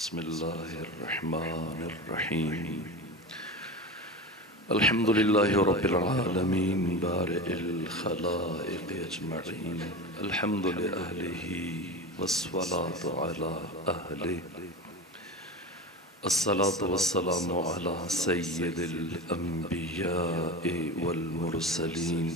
بسم الله الرحمن الرحيم. الحمد لله رب العالمين بارئ الخلائق أجمعين. الحمد لأهله والصلاة على أهله. الصلاة والسلام على سيد الأنبياء والمرسلين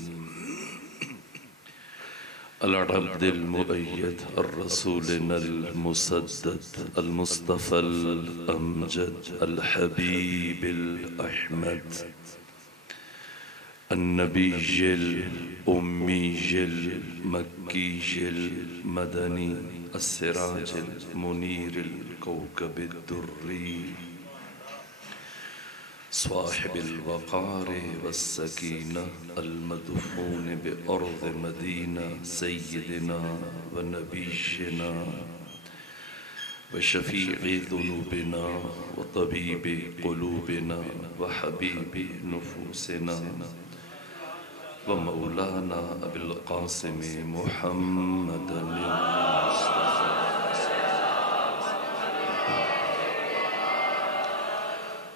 العبد المؤيد الرسولنا المسدد المصطفى الأمجد الحبيب الأحمد النبي الأمي المكي المدني السراج المنير الكوكب الدري صاحب الوقار والسكينة المدفون بأرض مدينة سيدنا ونبينا وشفيع ذنوبنا وطبيب قلوبنا وحبيب نفوسنا ومولانا أبي القاسم محمد المصطفى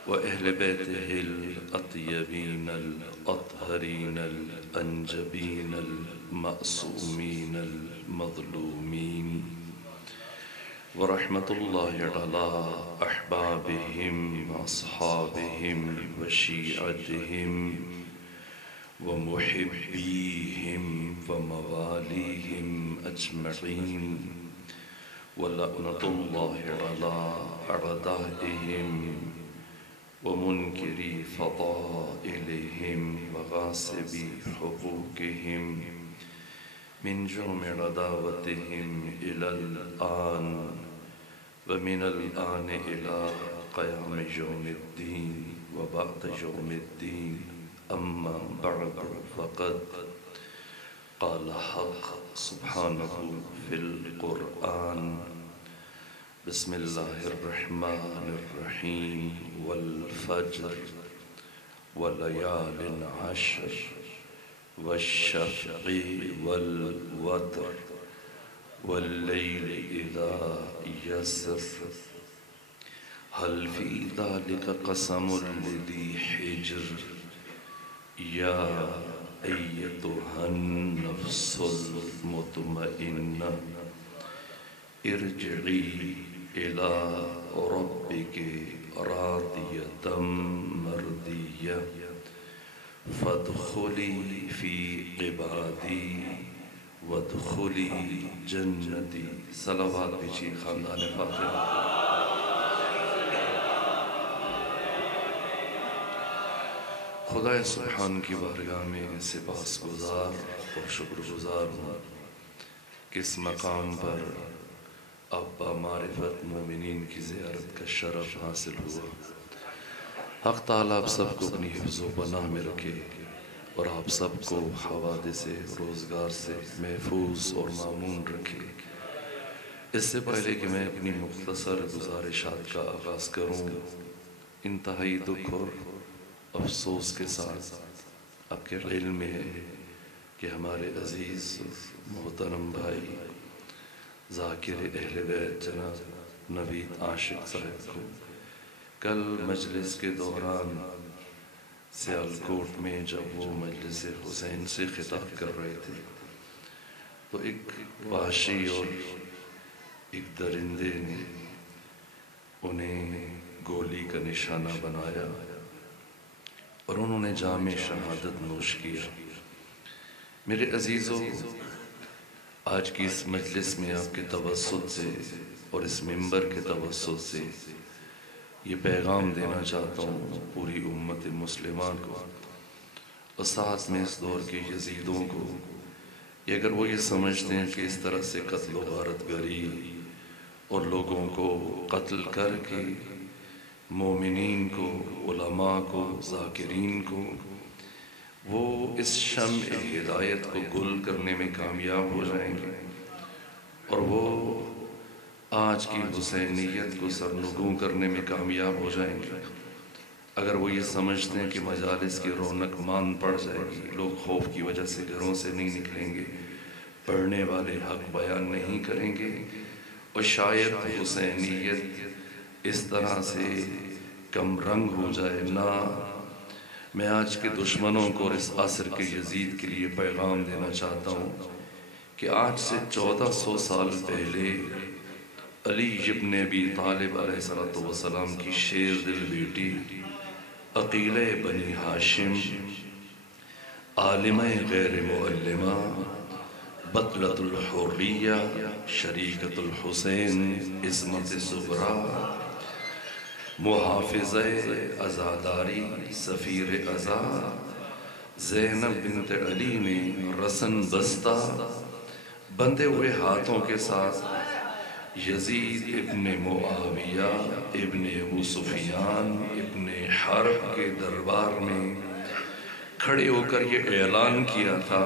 وأهل بيته الأطيبين الأطهرين الأنجبين المأسومين المظلومين ورحمة الله على أحبابهم وأصحابهم وشيعتهم ومحبيهم ومواليهم أجمعين ولعنة الله على أعدائهم ومنكري فضائلهم وغاصبي حقوقهم من جرم عداوتهم إلى الآن ومن الآن إلى قيام يوم الدين وبعد يوم الدين. أما بعد فقد قال حق سبحانه في القرآن: بسم الله الرحمن الرحيم والفجر وليال عشر والشفع والوتر والليل إذا يسر هل في ذلك قسم لذي حجر يا أيتها النفس المطمئنة ارجعي إلى ربك راضية مرضية فادخلي في عبادي وادخلي جنتي. صلوات بچی خاندان فاطمہ. خدا سبحان کی بارگاہ میں سپاس گزار اور شکر گزار ہوں کہ اس مقام پر ابا معرفت مومنین کی زیارت کا شرف حاصل ہوا. حق تعالیٰ آپ سب کو اپنی حفظ و پناہ میں رکھے اور آپ سب کو حوادث روزگار سے محفوظ اور مامون رکھے. اس سے پہلے کہ میں اپنی مختصر گزارشات کا آغاز کروں، انتہائی دکھ اور افسوس کے ساتھ آپ کے علم میں ہے کہ ہمارے عزیز محترم بھائی ذاکر اہل بیت جناب نوید عاشق صاحب کو کل مجلس کے دوران سیالکوٹ میں جب وہ مجلس حسین سے خطاب کر رہے تھے تو ایک وحشی اور ایک درندے نے انہیں گولی کا نشانہ بنایا اور انہوں نے جام شہادت نوش کیا. میرے عزیزو، آج کی اس مجلس میں آپ کے توسط سے اور اس منبر کے توسط سے یہ پیغام دینا چاہتا ہوں پوری امت مسلمان کو اور ساتھ میں اس دور کے یزیدوں کو کہ اگر وہ یہ سمجھتے ہیں کہ اس طرح سے قتل و غارت گری اور لوگوں کو قتل کر کے مومنین کو، علماء کو، ذاکرین کو وہ اس شمع ہدایت کو گل کرنے میں کامیاب ہو جائیں گے اور وہ آج کی حسینیت کو سرنگوں کرنے میں کامیاب ہو جائیں گے، اگر وہ یہ سمجھتے ہیں کہ مجالس کی رونق مان پڑ جائے گی، لوگ خوف کی وجہ سے گھروں سے نہیں نکلیں گے، پڑھنے والے حق بیان نہیں کریں گے اور شاید حسینیت اس طرح سے کم رنگ ہو جائے نہ۔ میں آج کے دشمنوں کو اور اس عصر کے یزید کے لیے پیغام دینا چاہتا ہوں کہ آج سے 1400 سال پہلے علی ابن ابی طالب علیہ السلام کی شیر دل بیٹی عقیلہ بنی ہاشم، عالمہ غیر معلمہ، بطلۃ الحریہ، شریکۃ الحسین، عصمت صغریٰ، محافظہ عزاداری، سفیر عزا، زینب بنت علی نے رسن بستہ بندھے ہوئے ہاتھوں کے ساتھ یزید ابن معاویہ ابن ابو سفیان ابن حرب کے دربار میں کھڑے ہو کر یہ اعلان کیا تھا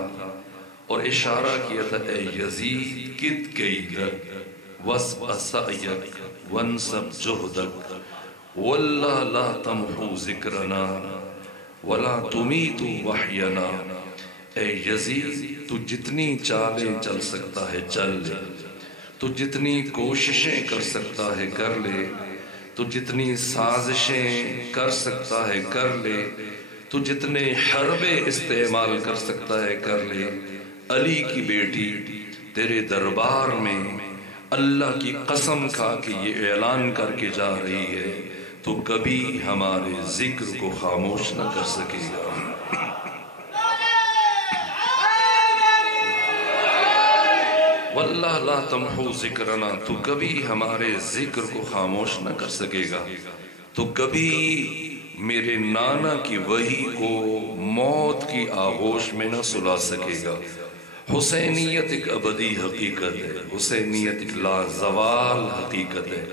اور اشارہ کیا تھا، اے یزید کت کیدک وَاسْبَ سَعْیَک وَانْصَبْ جُہْدَک وَاللَّهَ لَا تَمْحُو ذِکْرَنَا وَلَا تُمِیتُ وَحْیَنَا۔ اے یزید تو جتنی چالیں چل سکتا ہے چل لے، تو جتنی کوششیں کر سکتا ہے کر لے، تو جتنی سازشیں کر سکتا ہے کر لے، تو جتنے حربے استعمال کر سکتا ہے کر لے، علی کی بیٹی تیرے دربار میں اللہ کی قسم کھا کے یہ اعلان کر کے جا رہی ہے تو کبھی ہمارے ذکر کو خاموش نہ کر سکے گا۔ واللہ لا تمحو ذکرنا، تو کبھی ہمارے ذکر کو خاموش نہ کر سکے گا، تو کبھی میرے نانا کی وحی کو موت کی آغوش میں نہ سلا سکے گا۔ حسینیت ایک ابدی حقیقت ہے، حسینیت ایک لازوال حقیقت ہے،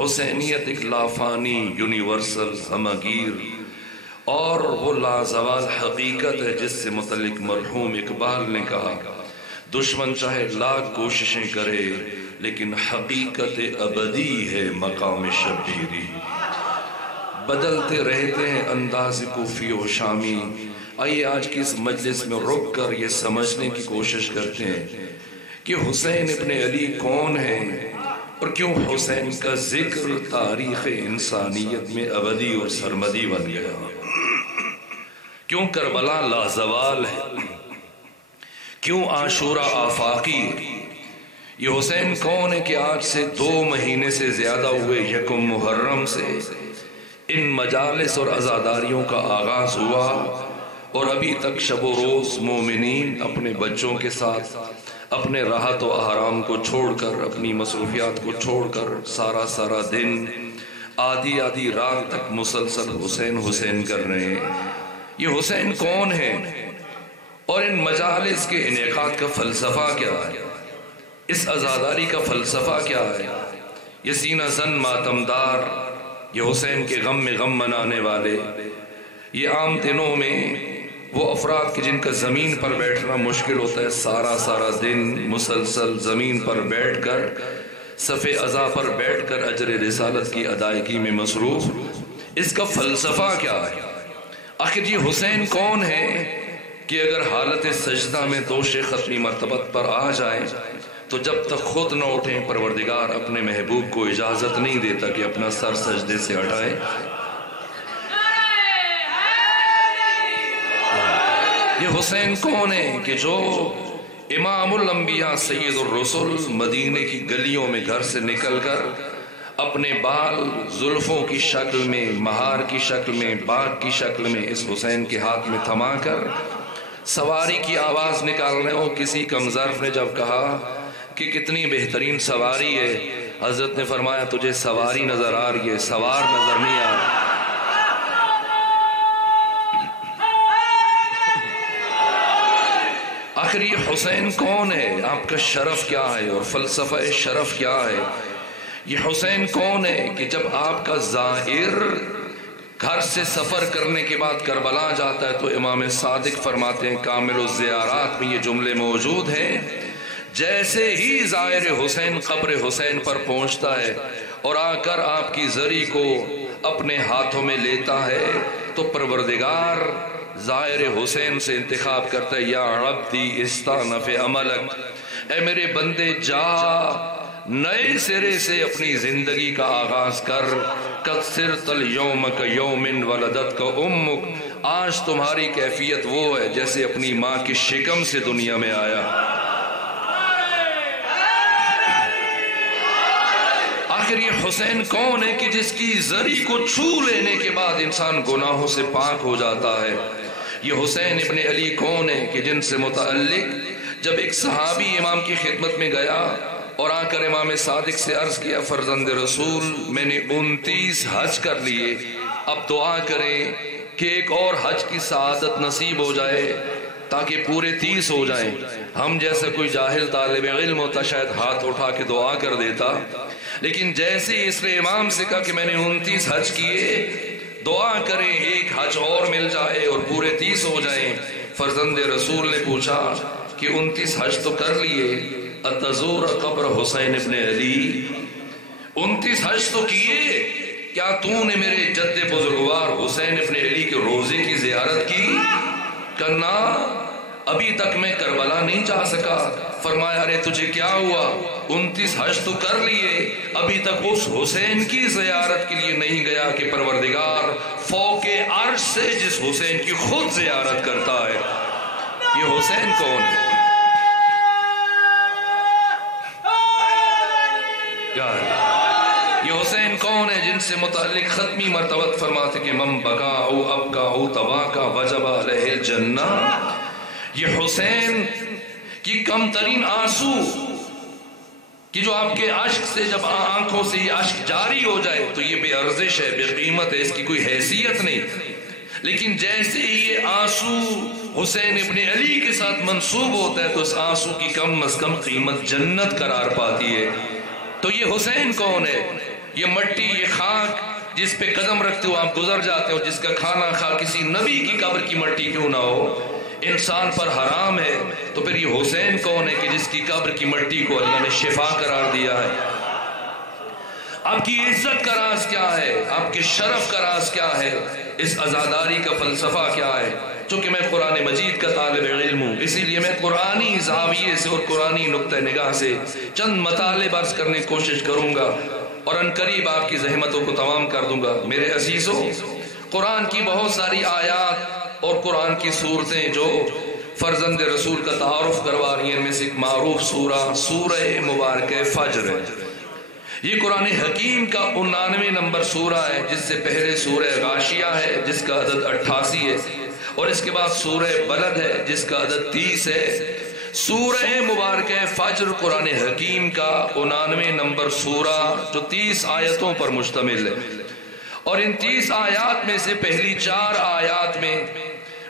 حسینیت ایک لافانی یونیورسل ہمگیر اور وہ لازوال حقیقت ہے جس سے متعلق مرحوم اقبال نے کہا، دشمن چاہے لاکھ کوششیں کرے لیکن حقیقت ابدی ہے مقام شبیری۔ بدلتے رہتے ہیں انداز کوفی و شامی۔ آئیے آج کی اس مجلس میں رک کر یہ سمجھنے کی کوشش کرتے ہیں کہ حسین ابن علی کون ہے اور کیوں حسین کا ذکر تاریخ انسانیت میں ابدی اور سرمدی بن گیا، کیوں کربلا لازوال ہے، کیوں عاشورہ آفاقی ہے۔ یہ حسین کون ہے کہ آج سے 2 مہینے سے زیادہ ہوئے یکم محرم سے ان مجالس اور عزاداریوں کا آغاز ہوا اور ابھی تک شب و روز مومنین اپنے بچوں کے ساتھ اپنے راحت و آرام کو چھوڑ کر، اپنی مصروفیات کو چھوڑ کر سارا دن آدھی رات تک مسلسل حسین حسین کر رہے ہیں۔ یہ حسین کون ہے اور ان مجالس کے انعقاد کا فلسفہ کیا ہے، اس عزاداری کا فلسفہ کیا ہے؟ یہ سینہ زن ماتمدار، یہ حسین کے غم میں غم منانے والے، یہ عام دنوں میں وہ افراد کے جن کا زمین پر بیٹھنا مشکل ہوتا ہے، سارا دن مسلسل زمین پر بیٹھ کر صف عزا پر بیٹھ کر اجر رسالت کی ادائیگی میں مصروف، اس کا فلسفہ کیا ہے؟ آخر یہ حسین کون ہے کہ اگر حالت سجدہ میں دوش ختمی مرتبت پر آ جائے تو جب تک خود نہ اٹھیں پروردگار اپنے محبوب کو اجازت نہیں دیتا کہ اپنا سر سجدے سے ہٹائے۔ یہ حسین کون ہے کہ جو امام الانبیاء سید الرسل مدینے کی گلیوں میں گھر سے نکل کر اپنے بال زلفوں کی شکل میں، مہار کی شکل میں، باغ کی شکل میں اس حسین کے ہاتھ میں تھما کر سواری کی آواز نکال رہے ہو۔ کسی کمزرف نے جب کہا کہ کتنی بہترین سواری ہے، حضرت نے فرمایا تجھے سواری نظر آ رہی ہے، سوار نظر نہیں آ رہا۔ آخر یہ حسین کون ہے، آپ کا شرف کیا ہے اور فلسفہ شرف کیا ہے؟ یہ حسین کون ہے کہ جب آپ کا زائر گھر سے سفر کرنے کے بعد کربلا جاتا ہے تو امام صادق فرماتے ہیں کامل الزیارات میں یہ جملے موجود ہیں، جیسے ہی زائر حسین قبر حسین پر پہنچتا ہے اور آ کر آپ کی زری کو اپنے ہاتھوں میں لیتا ہے تو پروردگار زائر حسین سے انتخاب کرتا ہے، یا عبدی استانف عملک، اے میرے بندے جا نئے سرے سے اپنی زندگی کا آغاز کر. قد صرت اليوم کیوم ولدتک امک. آج تمہاری کیفیت وہ ہے جیسے اپنی ماں کی شکم سے دنیا میں آیا. آخر یہ حسین کون ہے کہ جس کی زری کو چھو لینے کے بعد انسان گناہوں سے پاک ہو جاتا ہے؟ یہ حسین ابن علی کون ہے کہ جن سے متعلق جب ایک صحابی امام کی خدمت میں گیا اور آ کر امام صادق سے عرض کیا فرزند رسول میں نے 29 حج کر لیے، اب دعا کریں کہ ایک اور حج کی سعادت نصیب ہو جائے تاکہ پورے 30 ہو جائیں. ہم جیسا کوئی جاہل طالب علم ہوتا شاید ہاتھ اٹھا کے دعا کر دیتا، لیکن جیسے ہی اس نے امام سے کہا کہ میں نے 29 حج کیے، دعا کریں ایک حج اور مل جائے اور پورے 30 ہو جائیں. فرزند رسول نے پوچھا کہ 29 حج تو کر لیے، اتزور قبر حسین ابن علی، 29 حج تو کیے، کیا تو نے میرے جد بزرگوار حسین ابن علی کے روزے کی زیارت کی؟ کرنا ابھی تک میں کربلا نہیں جا سکا. فرمایا ارے تجھے کیا ہوا، 29 حج تو کر لیے، ابھی تک اس حسین کی زیارت کے لیے نہیں گیا کہ پروردگار فوق عرش سے جس حسین کی خود زیارت کرتا ہے. یہ حسین کون ہے؟ یہ حسین کون ہے جن سے متعلق ختمی مرتبہ فرماتے کہ من بکا او ابکا او تباکا وجب علیہ الجنہ. یہ حسین کی کم ترین آنسو کہ جو آپ کے عشق سے جب آنکھوں سے یہ عشق جاری ہو جائے تو یہ بے ارزش ہے، بے قیمت ہے، اس کی کوئی حیثیت نہیں. لیکن جیسے ہی یہ آنسو حسین ابن علی کے ساتھ منسوب ہوتا ہے تو اس آنسو کی کم از کم قیمت جنت قرار پاتی ہے. تو یہ حسین کون ہے؟ یہ مٹی، یہ خاک جس پہ قدم رکھتے ہو آپ گزر جاتے ہو، جس کا کھانا کھا کسی نبی کی قبر کی مٹی کیوں نہ ہو، انسان پر حرام ہے. تو پھر یہ حسین کون ہے کہ جس کی قبر کی مٹی کو اللہ نے شفا قرار دیا ہے؟ آپ کی عزت کا راز کیا ہے؟ آپ کے شرف کا راز کیا ہے؟ اس عزاداری کا فلسفہ کیا ہے؟ چونکہ میں قرآن مجید کا طالب علم ہوں، اسی لیے میں قرآنی زاویے سے اور قرآنی نقطہ نگاہ سے چند مطالب عرض کرنے کی کوشش کروں گا اور عنقریب آپ کی زحمتوں کو تمام کر دوں گا. میرے عزیزوں، قرآن کی بہت ساری آیات اور قرآن کی صورتیں جو فرزند رسول کا تعارف کروا رہی ہیں، ان میں سے ایک معروف سورہ مبارکہ فجر ہے. یہ قرآن حکیم کا 99 نمبر سورہ ہے، جس سے پہلے سورہ غاشیہ ہے جس کا عدد 88 ہے، اور اس کے بعد سورہ بلد ہے جس کا عدد 30 ہے. سورہ مبارکہ فجر قرآن حکیم کا 99 نمبر سورہ جو 30 آیتوں پر مشتمل ہے، اور ان 30 آیات میں سے پہلی 4 آیات میں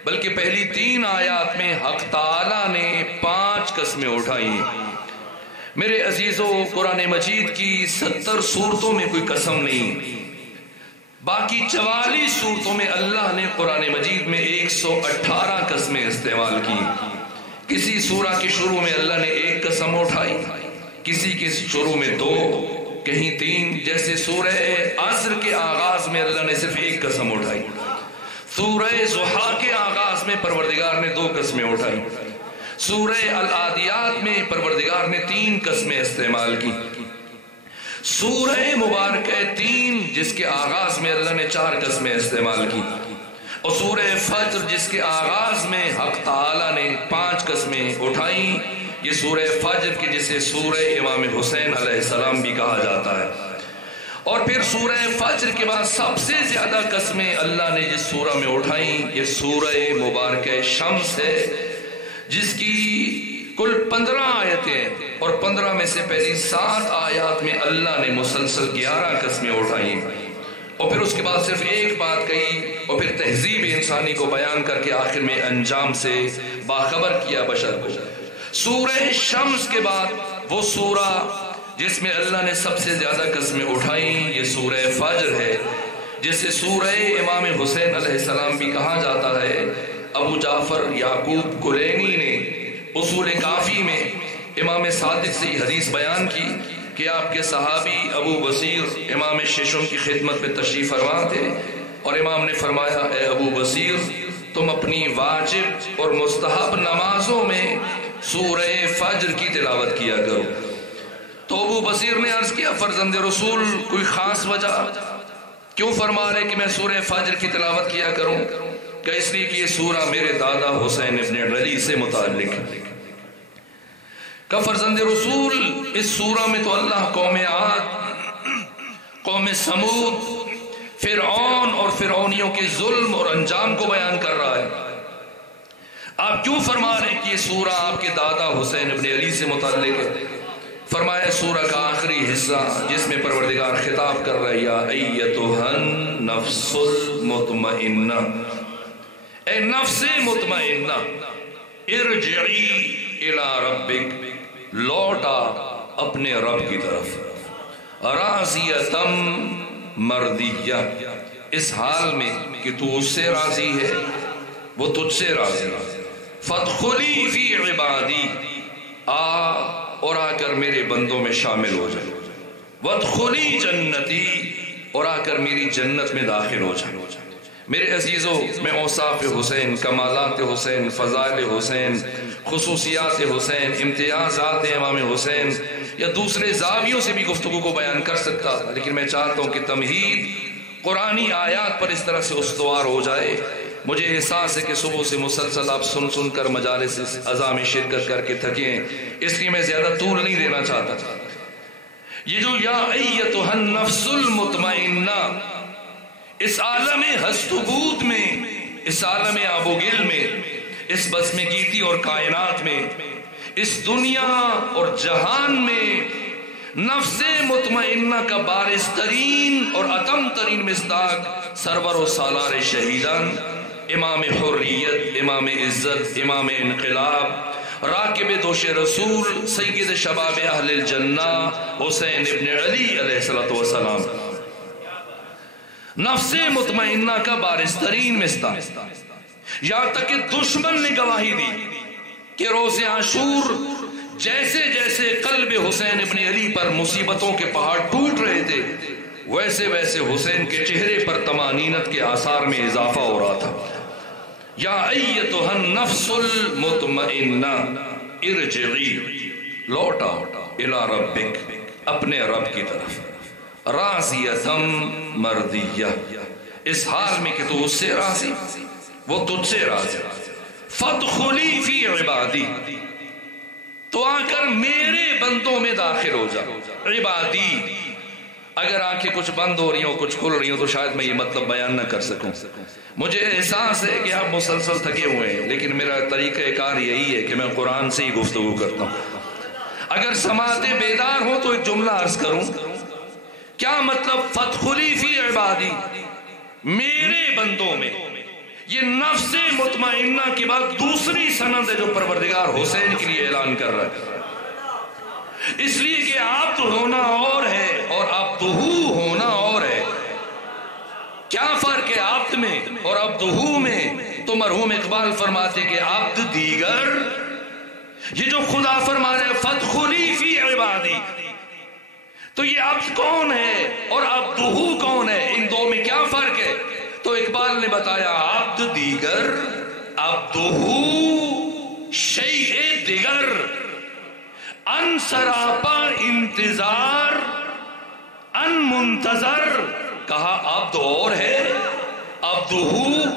بلکہ پہلی 3 آیات میں حق تعالیٰ نے 5 قسمیں اٹھائی ہیں. میرے عزیزوں، قرآن مجید کی 70 سورتوں میں کوئی قسم نہیں، باقی 44 سورتوں میں اللہ نے قرآن مجید میں 118 قسمیں استعمال کی. کسی سورہ کے شروع میں اللہ نے 1 قسم اٹھائی، کسی کے شروع میں 2، کہیں 3. جیسے سورہ عصر کے آغاز میں اللہ نے صرف 1 قسم اٹھائی. سورہ ضحیٰ کے آغاز میں پروردگار نے 2 قسمیں اٹھائی. سورہ العادیات میں پروردگار نے 3 قسمیں استعمال کی. سورہ مبارکہ 3 جس کے آغاز میں اللہ نے 4 قسمیں استعمال کی، اور سورہ فجر جس کے آغاز میں حق تعالیٰ نے 5 قسمیں اٹھائیں. یہ سورہ فجر کی جسے سورہ امام حسین علیہ السلام بھی کہا جاتا ہے. اور پھر سورہ فجر کے بعد سب سے زیادہ قسمیں اللہ نے جس سورہ میں اٹھائیں یہ سورہ مبارکہ شمس ہے، جس کی کل 15 آیتیں ہیں، اور 15 میں سے پہلی 7 آیات میں اللہ نے مسلسل 11 قسمیں اٹھائی، اور پھر اس کے بعد صرف ایک بات کہی، اور پھر تہذیب انسانی کو بیان کر کے آخر میں انجام سے باخبر کیا بشر کو. سورہ شمس کے بعد وہ سورہ جس میں اللہ نے سب سے زیادہ قسمیں اٹھائیں یہ سورہ فجر ہے، جسے سورہ امام حسین علیہ السلام بھی کہا جاتا ہے. ابو جعفر یعقوب کلینی نے اصول کافی میں امام صادق سے یہ حدیث بیان کی کہ آپ کے صحابی ابو بصیر امام ششم کی خدمت میں تشریف فرما تھے، اور امام نے فرمایا اے ابو بصیر تم اپنی واجب اور مستحب نمازوں میں سورہ فجر کی تلاوت کیا کرو. تو ابو بصیر نے عرض کیا فرزند رسول کوئی خاص وجہ کیوں فرما رہے کہ میں سورہ فجر کی تلاوت کیا کروں؟ کہ اس لیے کہ یہ سورہ میرے دادا حسین ابن علی سے متعلق ہے۔ کہ فرزند رسول اس سورہ میں تو اللہ قوم عاد، قوم سمود، فرعون اور فرعونیوں کے ظلم اور انجام کو بیان کر رہا ہے، آپ کیوں فرما رہے ہیں کہ یہ سورہ آپ کے دادا حسین ابن علی سے متعلق ہے؟ فرمایا سورہ کا آخری حصہ جس میں پروردگار خطاب کر رہا ہے، یا ایتھا النفس المطمئنہ، اے نفس مطمئنہ، ارجعی الی ربک، لوٹا اپنے رب کی طرف، راضیۃ مرضیہ، اس حال میں کہ تو اس سے راضی ہے وہ تجھ سے راضی ہے، فادخلی فی عبادی، اور آ کر میرے بندوں میں شامل ہو جائے، وادخلی جنتی، اور آ کر میری جنت میں داخل ہو جائے۔ میرے عزیزو، میں اوصاف حسین، کمالات حسین، فضائل حسین، خصوصیات حسین، امتیازات امام حسین یا دوسرے زاویوں سے بھی گفتگو کو بیان کر سکتا، لیکن میں چاہتا ہوں کہ تمہید قرآنی آیات پر اس طرح سے استوار ہو جائے۔ مجھے احساس ہے کہ صبح سے مسلسل آپ سن سن کر مجالس اعضاء میں شرکت کر کے تھکیں، اس لیے میں زیادہ طول نہیں دینا چاہتا۔ یہ جو یا ایتھا النفس المطمئنہ، اس عالم ہست و بود میں، اس عالم آب و گل میں، اس بزم گیتی اور کائنات میں، اس دنیا اور جہان میں نفس مطمئنہ کا بارز ترین اور اتم ترین مصداق سرور و سالار شہیدان، امام حریت، امام عزت، امام انقلاب، راکب دوش رسول، سید شباب اہل الجنہ، حسین ابن علی علیہ السلام، نفس مطمئنہ کا بارز ترین مصداق۔ یہاں تک کہ دشمن نے گواہی دی کہ روز عاشور جیسے جیسے قلب حسین ابن علی پر مصیبتوں کے پہاڑ ٹوٹ رہے تھے، ویسے ویسے حسین کے چہرے پر طمانینت کے آثار میں اضافہ ہو رہا تھا۔ یا ایتھا النفس المطمئنہ ارجعی، لوٹا الی ربک، اپنے رب کی طرف، راضیۃ مرضیہ، اس حال میں کہ تو اس سے راضی وہ تجھ سے راضی، فادخلی فی عبادی، تو آ کر میرے بندوں میں داخل ہو جا۔ عبادی، اگر آنکھیں کچھ بند ہو رہی ہوں کچھ کھل رہی ہوں تو شاید میں یہ مطلب بیان نہ کر سکوں۔ مجھے احساس ہے کہ آپ مسلسل تھکے ہوئے ہیں، لیکن میرا طریقہ کار یہی ہے کہ میں قرآن سے ہی گفتگو کرتا ہوں۔ اگر سماعتیں بیدار ہوں تو ایک جملہ عرض کروں، کیا مطلب فادخلی فی عبادی، میرے بندوں میں؟ یہ نفس مطمئنہ کے بعد دوسری سند ہے جو پروردگار حسین کے لیے اعلان کر رہا ہے، اس لیے کہ عبد ہونا اور ہے اور عبدہ ہونا اور ہے۔ کیا فرق ہے عبد میں اور عبدہ میں؟ تو مرحوم اقبال فرماتے کہ عبد دیگر، یہ جو خدا فرما رہے ہیں فادخلی فی عبادی، تو یہ عبد کون ہے اور عبدہ کون ہے؟ ان دو میں کیا فرق ہے؟ تو اقبال نے بتایا عبد دیگر، عبدہ شیء دیگر، ان سراپا انتظار، ان منتظر۔ کہا عبد اور ہے، عبدہ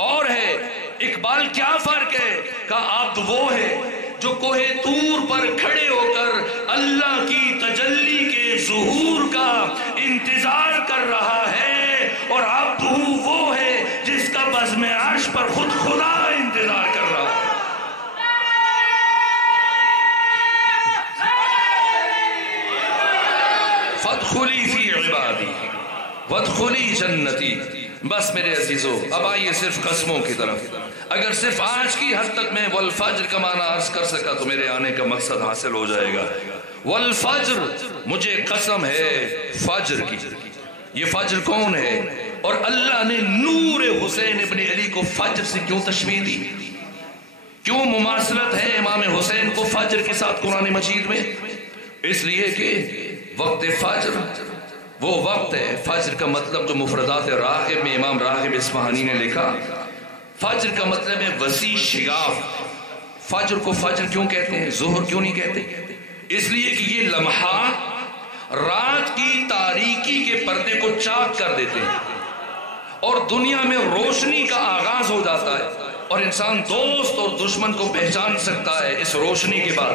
اور ہے۔ اقبال کیا فرق ہے؟ کہا عبد وہ ہے جو کوہ طور پر کھڑے ہو کر اللہ کی تجلی کے ظہور کا انتظار کر رہا ہے، اور عبدہ وہ ہے جس کا بزم عرش پر خود خدا انتظار کر رہا ہے۔ فادخلی فی عبادی وادخلی جنتی۔ بس میرے عزیزو، اب آئیے صرف قسموں کی طرف۔ اگر صرف آج کی حد تک میں والفجر کا معنی عرض کر سکا تو میرے آنے کا مقصد حاصل ہو جائے گا۔ والفجر، مجھے قسم ہے فجر کی۔ یہ فجر کون ہے؟ اور اللہ نے نور حسین ابن علی کو فجر سے کیوں تشبیہ دی؟ کیوں مماثلت ہے امام حسین کو فجر کے ساتھ قرآن مجید میں؟ اس لیے کہ وقت فجر وہ وقت ہے، فجر کا مطلب جو مفردات راغب میں امام راغب اصفہانی نے لکھا، فجر کا مطلب ہے وسیع شگاف۔ فجر کو فجر کیوں کہتے ہیں؟ ظہر کیوں نہیں کہتے؟ اس لیے کہ یہ لمحات رات کی تاریکی کے پردے کو چاک کر دیتے ہیں اور دنیا میں روشنی کا آغاز ہو جاتا ہے اور انسان دوست اور دشمن کو پہچان سکتا ہے اس روشنی کے بعد.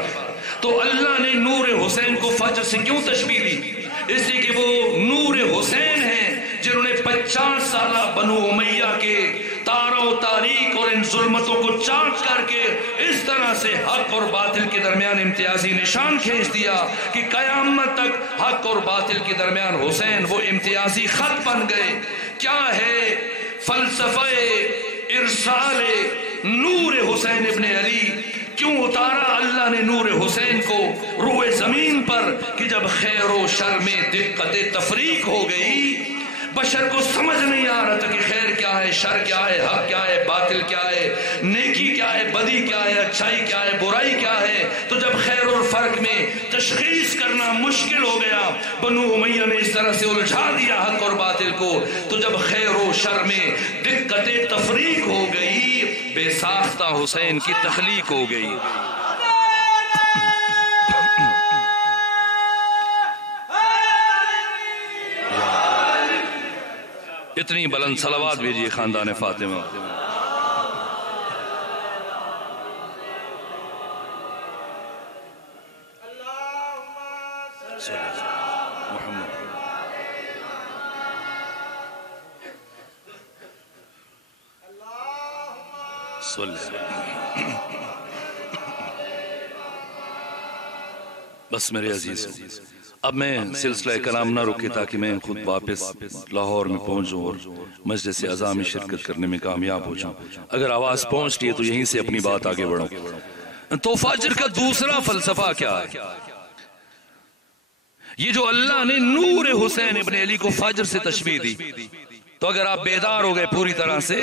تو اللہ نے نور حسین کو فجر سے کیوں تشبیہ دی؟ اس لیے کہ وہ نور حسین ہیں جنہوں نے 50 سالہ بنو امیہ کے تارا و تاریک اور ان ظلمتوں کو چاک کر کے اس طرح سے حق اور باطل کے درمیان امتیازی نشان کھینچ دیا کہ قیامت تک حق اور باطل کے درمیان حسین وہ امتیازی خط بن گئے. کیا ہے فلسفہ ارسال نور حسین ابن علی؟ کیوں اتارا اللہ نے نور حسین کو روئے زمین پر کہ جب خیر و شر میں دقت تفریق ہو گئی، بشر کو سمجھ نہیں آ رہا تھا کہ خیر کیا ہے، شر کیا ہے، حق کیا ہے، باطل کیا ہے، نیکی کیا ہے، بدی کیا ہے، اچھائی کیا ہے، برائی کیا ہے. تو جب خیر اور فرق میں تشخیص کرنا مشکل ہو گیا، بنو امیہ نے اس طرح سے الجھا دیا حق اور باطل کو، تو جب خیر و شر میں دقت تفریق ہو گئی، بے ساختہ حسین کی تخلیق ہو گئی. اتنی بلند صلوات بھیجیے خاندان فاطمہ. بس میرے عزیز، اب میں سلسلہ کلام نہ رکے تاکہ میں خود واپس لاہور میں پہنچوں اور مجلس اعزاز میں شرکت کرنے میں کامیاب ہو جاؤں. اگر آواز پہنچتی ہے تو یہیں سے اپنی بات آگے بڑھوں. تو فجر کا دوسرا فلسفہ کیا ہے؟ یہ جو اللہ نے نور حسین ابن علی کو فجر سے تشبیہ دی، تو اگر آپ بیدار ہو گئے پوری طرح سے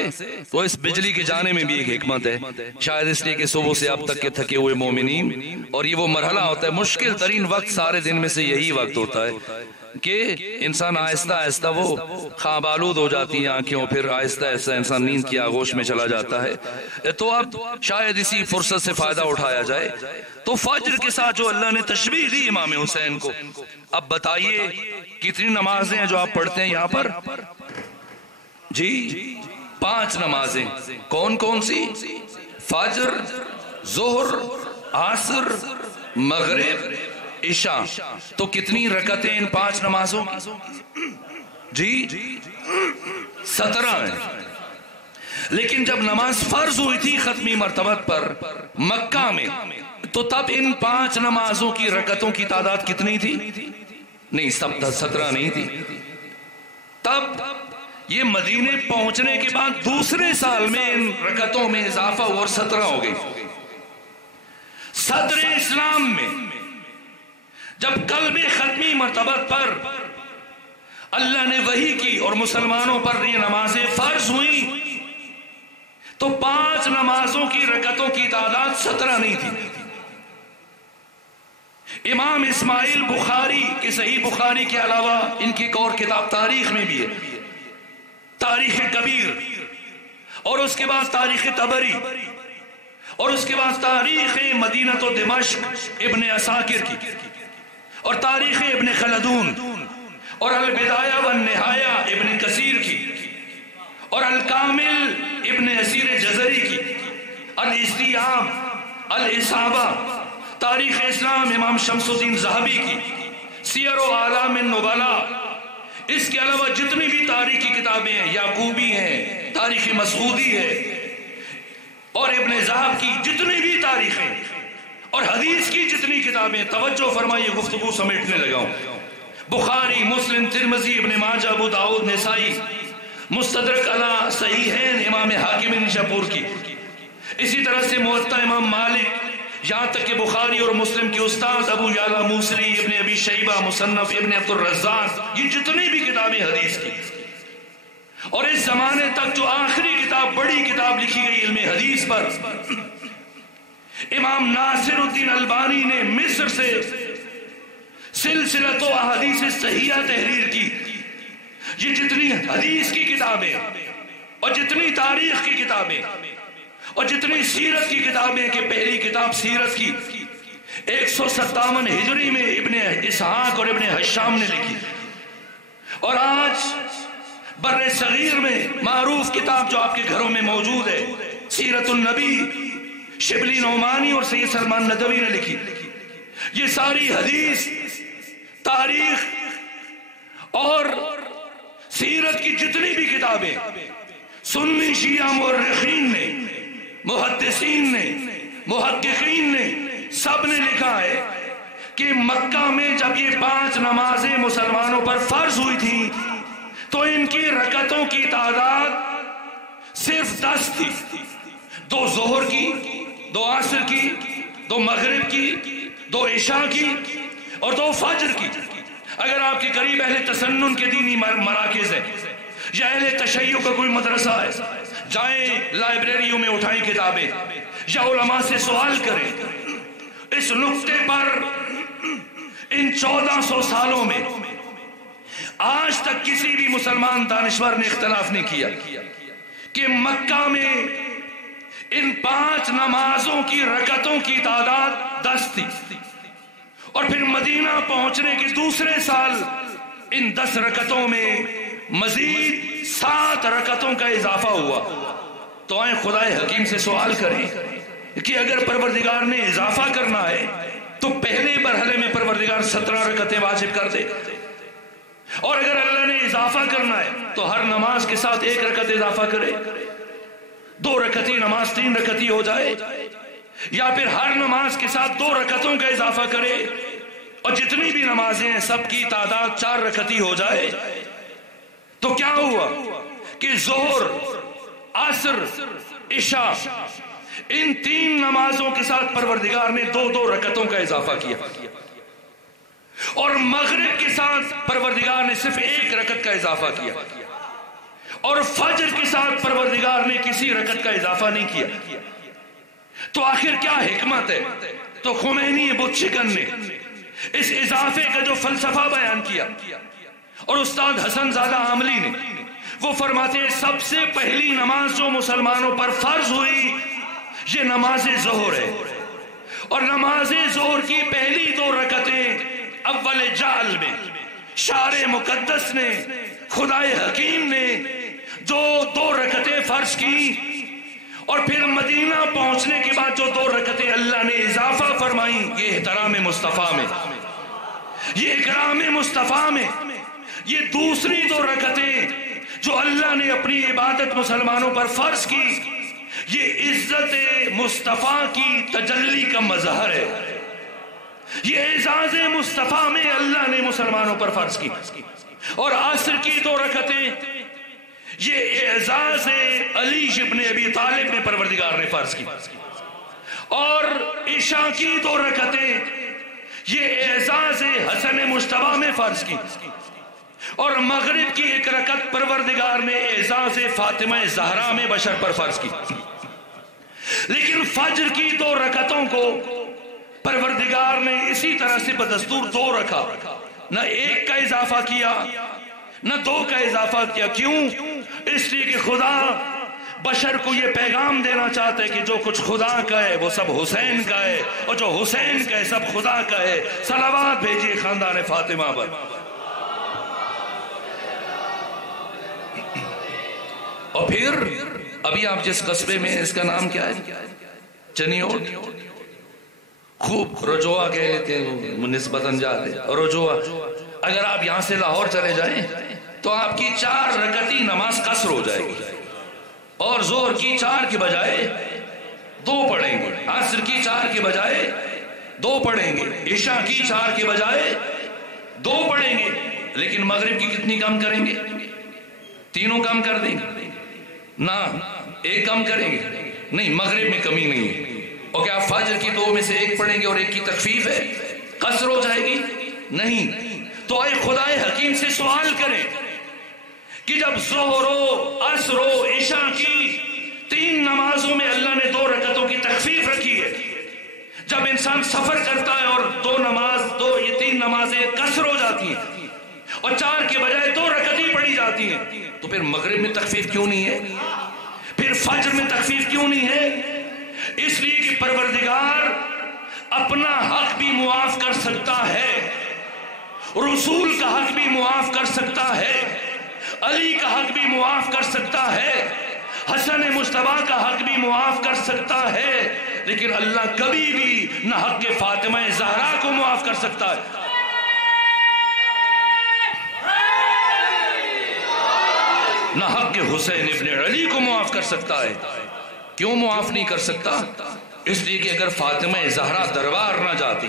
تو اس بجلی کے جانے میں بھی ایک حکمت ہے. شاید اس لیے کہ صبح سے اب تک کے تھکے ہوئے مومنین، اور یہ وہ مرحلہ ہوتا ہے، مشکل ترین وقت سارے دن میں سے یہی وقت ہوتا ہے کہ انسان آہستہ آہستہ وہ خواب آلود ہو جاتی ہیں آنکھیں، اور پھر آہستہ آہستہ انسان نیند کی آغوش میں چلا جاتا ہے. تو اب شاید اسی فرصت سے فائدہ اٹھایا جائے. تو فجر کے ساتھ جو اللہ نے تشبیہ دی امام حسین کو، اب بتائیے کتنی نمازیں ہیں جو آپ پڑھتے ہیں یہاں پر؟ جی 5 نمازیں. کون کون سی؟ فجر، ظہر، عصر، مغرب، عشاء. تو کتنی رکعتیں ان 5 نمازوں کی؟ جی 17 ہیں. لیکن جب نماز فرض ہوئی تھی ختمی مرتبت پر مکہ میں، تو تب ان 5 نمازوں کی رکعتوں کی تعداد کتنی تھی؟ نہیں، 17 نہیں تھی. تب یہ مدینے پہنچنے کے بعد دوسرے سال میں ان رکعتوں میں اضافہ ہوا اور 17 ہو گئی. صدر اسلام میں جب قلب ختمی مرتبت پر اللہ نے وحی کی اور مسلمانوں پر یہ نمازیں فرض ہوئیں، تو 5 نمازوں کی رکعتوں کی تعداد 17 نہیں تھی. امام اسماعیل بخاری کے صحیح بخاری کے علاوہ ان کی ایک اور کتاب تاریخ میں بھی ہے، تاریخ کبیر، اور اس کے بعد تاریخ طبری، اور اس کے بعد تاریخ مدینہ و دمشق ابن عساکر کی، اور تاریخ ابن خلدون، اور البدایہ والنہایہ ابن کثیر کی، اور الکامل ابن اسیر جزری کی، الاستیاب، الاصابہ، تاریخ اسلام امام شمس الدین ذہبی کی، سیر و اعلام النبلاء. اس کے علاوہ جتنی بھی تاریخی کتابیں ہیں، یعقوبی ہیں، تاریخ مسعودی ہے، اور ابن ذہب کی جتنی بھی تاریخیں، اور حدیث کی جتنی کتابیں، توجہ فرمائیے گفتگو سمیٹنے لگا ہوں. بخاری، مسلم، ترمذی، ابن ماجہ، ابو داؤد، نسائی، مستدرک علی صحیحین امام حاکم نیشاپور کی، اسی طرح سے موطا امام مالک، یہاں تک کہ بخاری اور مسلم کے استاد ابو یعلا موصلی، ابن ابی شیبہ، مصنف ابن عبد الرزاق، یہ جتنی بھی کتابیں حدیث کی، اور اس زمانے تک جو آخری کتاب، بڑی کتاب لکھی گئی علم حدیث پر، امام ناصر الدین البانی نے مصر سے سلسلۃ احادیث صحیحہ تحریر کی. یہ جتنی حدیث کی کتابیں اور جتنی تاریخ کی کتابیں اور جتنی سیرت کی کتابیں، کہ پہلی کتاب سیرت کی 157 ہجری میں ابن اسحاق اور ابن حشام نے لکھی، اور آج بر صغیر میں معروف کتاب جو آپ کے گھروں میں موجود ہے، سیرت النبی، شبلی نعمانی اور سید سلمان ندوی نے لکھی۔ یہ ساری حدیث، تاریخ اور سیرت کی جتنی بھی کتابیں سنی شیعہ مورخین نے، محدثین نے، محققین نے، سب نے لکھا ہے کہ مکہ میں جب یہ 5 نمازیں مسلمانوں پر فرض ہوئی تھیں تو ان کی رکعتوں کی تعداد صرف 10 تھی، 2 ظہر کی، 2 عصر کی، 2 مغرب کی، 2 عشاء کی اور 2 فجر کی۔ اگر آپ کے قریب اہل تسنن کے دینی مراکز ہیں یا اہل تشیع کا کوئی مدرسہ ہے، جائیں لائبریریوں میں اٹھائیں کتابیں یا علماء سے سوال کریں۔ اس نقطے پر ان 1400 سالوں میں آج تک کسی بھی مسلمان دانشور نے اختلاف نہیں کیا کہ مکہ میں ان 5 نمازوں کی رکعتوں کی تعداد 10 تھی، اور پھر مدینہ پہنچنے کے دوسرے سال ان 10 رکعتوں میں مزید 7 رکعتوں کا اضافہ ہوا۔ تو آئیں خدائے حکیم سے سوال کریں کہ اگر پروردگار نے اضافہ کرنا ہے تو پہلے مرحلے میں پروردگار 17 رکعتیں واجب کر دے، اور اگر اللہ نے اضافہ کرنا ہے تو ہر نماز کے ساتھ 1 رکعت اضافہ کرے، 2 رکعتی نماز 3 رکعتی ہو جائے، یا پھر ہر نماز کے ساتھ 2 رکعتوں کا اضافہ کرے اور جتنی بھی نمازیں ہیں سب کی تعداد 4 رکعتی ہو جائے۔ تو کیا ہوا کہ ظہر، عصر، عشاء، ان 3 نمازوں کے ساتھ پروردگار نے 2 رکعتوں کا اضافہ کیا، اور مغرب کے ساتھ پروردگار نے صرف 1 رکعت کا اضافہ کیا، اور فجر کے ساتھ پروردگار نے کسی رکعت کا اضافہ نہیں کیا۔ تو آخر کیا حکمت ہے؟ تو خمینی بت شکن نے اس اضافے کا جو فلسفہ بیان کیا، اور استاد حسن زادہ عاملی نے، وہ فرماتے ہیں سب سے پہلی نماز جو مسلمانوں پر فرض ہوئی یہ نماز ظہر ہے، اور نماز ظہر کی پہلی 2 رکعتیں اول جعل میں شارع مقدس نے، خدائے حکیم نے جو 2 رکعتیں فرض کی، اور پھر مدینہ پہنچنے کے بعد جو 2 رکعتیں اللہ نے اضافہ فرمائیں، یہ احترام مصطفیٰ میں، یہ اکرام مصطفیٰ میں، یہ دوسری 2 رکعتیں جو اللہ نے اپنی عبادت مسلمانوں پر فرض کی، یہ عزت مصطفیٰ کی تجلی کا مظہر ہے، یہ اعزاز مصطفیٰ میں اللہ نے مسلمانوں پر فرض کی۔ اور عصر کی 2 رکعتیں یہ اعزاز علی ابن ابی طالب نے پروردگار نے فرض کی، اور عشاء کی 2 رکعتیں یہ اعزاز حسن مجتبی میں فرض کی، اور مغرب کی 1 رکعت پروردگار نے اعزاز فاطمہ زہرا میں بشر پر فرض کی۔ لیکن فجر کی 2 رکعتوں کو پروردگار نے اسی طرح سے بدستور 2 رکھا، نہ 1 کا اضافہ کیا نہ 2 کا اضافہ کیا۔ کیوں؟ اس لیے کہ خدا بشر کو یہ پیغام دینا چاہتا ہے کہ جو کچھ خدا کا ہے وہ سب حسین کا ہے، اور جو حسین کا ہے سب خدا کا ہے۔ صلوات بھیجیے خاندان فاطمہ پر۔ اور پھر ابھی آپ جس قصبے میں ہیں اس کا نام کیا ہے؟ چنیوٹ، خوب رجوع کہہ لیتے ہیں نسبتاً جاتے رجوع۔ اگر آپ یہاں سے لاہور چلے جائیں تو آپ کی 4 رکعتی نماز قصر ہو جائے گی، اور ظہر کی 4 کے بجائے 2 پڑھیں گے، عصر کی 4 کے بجائے 2 پڑھیں گے، عشاء کی 4 کے بجائے 2 پڑھیں گے۔ لیکن مغرب کی کتنی کم کریں گے؟ 3 کم کر دیں گے؟ نہ 1 کم کریں گے؟ نہیں، مغرب میں کمی نہیں ہے۔ اور کیا فجر کی 2 میں سے 1 پڑھیں گے اور 1 کی تخفیف ہے؟ قصر ہو جائے گی؟ نہیں۔ تو آئے خدائے حکیم سے سوال کریں کہ جب ظہر و عصر و عشاء کی 3 نمازوں میں اللہ نے 2 رکعتوں کی تخفیف رکھی ہے، جب انسان سفر کرتا ہے اور 2 3 نمازیں قصر ہو جاتی ہیں اور 4 کے بجائے 2 رکعت ہی پڑھی جاتی ہیں، تو پھر مغرب میں تخفیف کیوں نہیں ہے؟ پھر فجر میں تخفیف کیوں نہیں ہے؟ اس لیے کہ پروردگار اپنا حق بھی معاف کر سکتا ہے، رسول کا حق بھی معاف کر سکتا ہے، علی کا حق بھی معاف کر سکتا ہے، حسن مصطفیٰ کا حق بھی معاف کر سکتا ہے، لیکن اللہ کبھی بھی نہ حق فاطمہ زہرا کو معاف کر سکتا ہے، نہ حق حسین ابن علی کو معاف کر سکتا ہے۔ کیوں معاف نہیں کر سکتا؟ اس لیے کہ اگر فاطمہ زہرا دربار نہ جاتی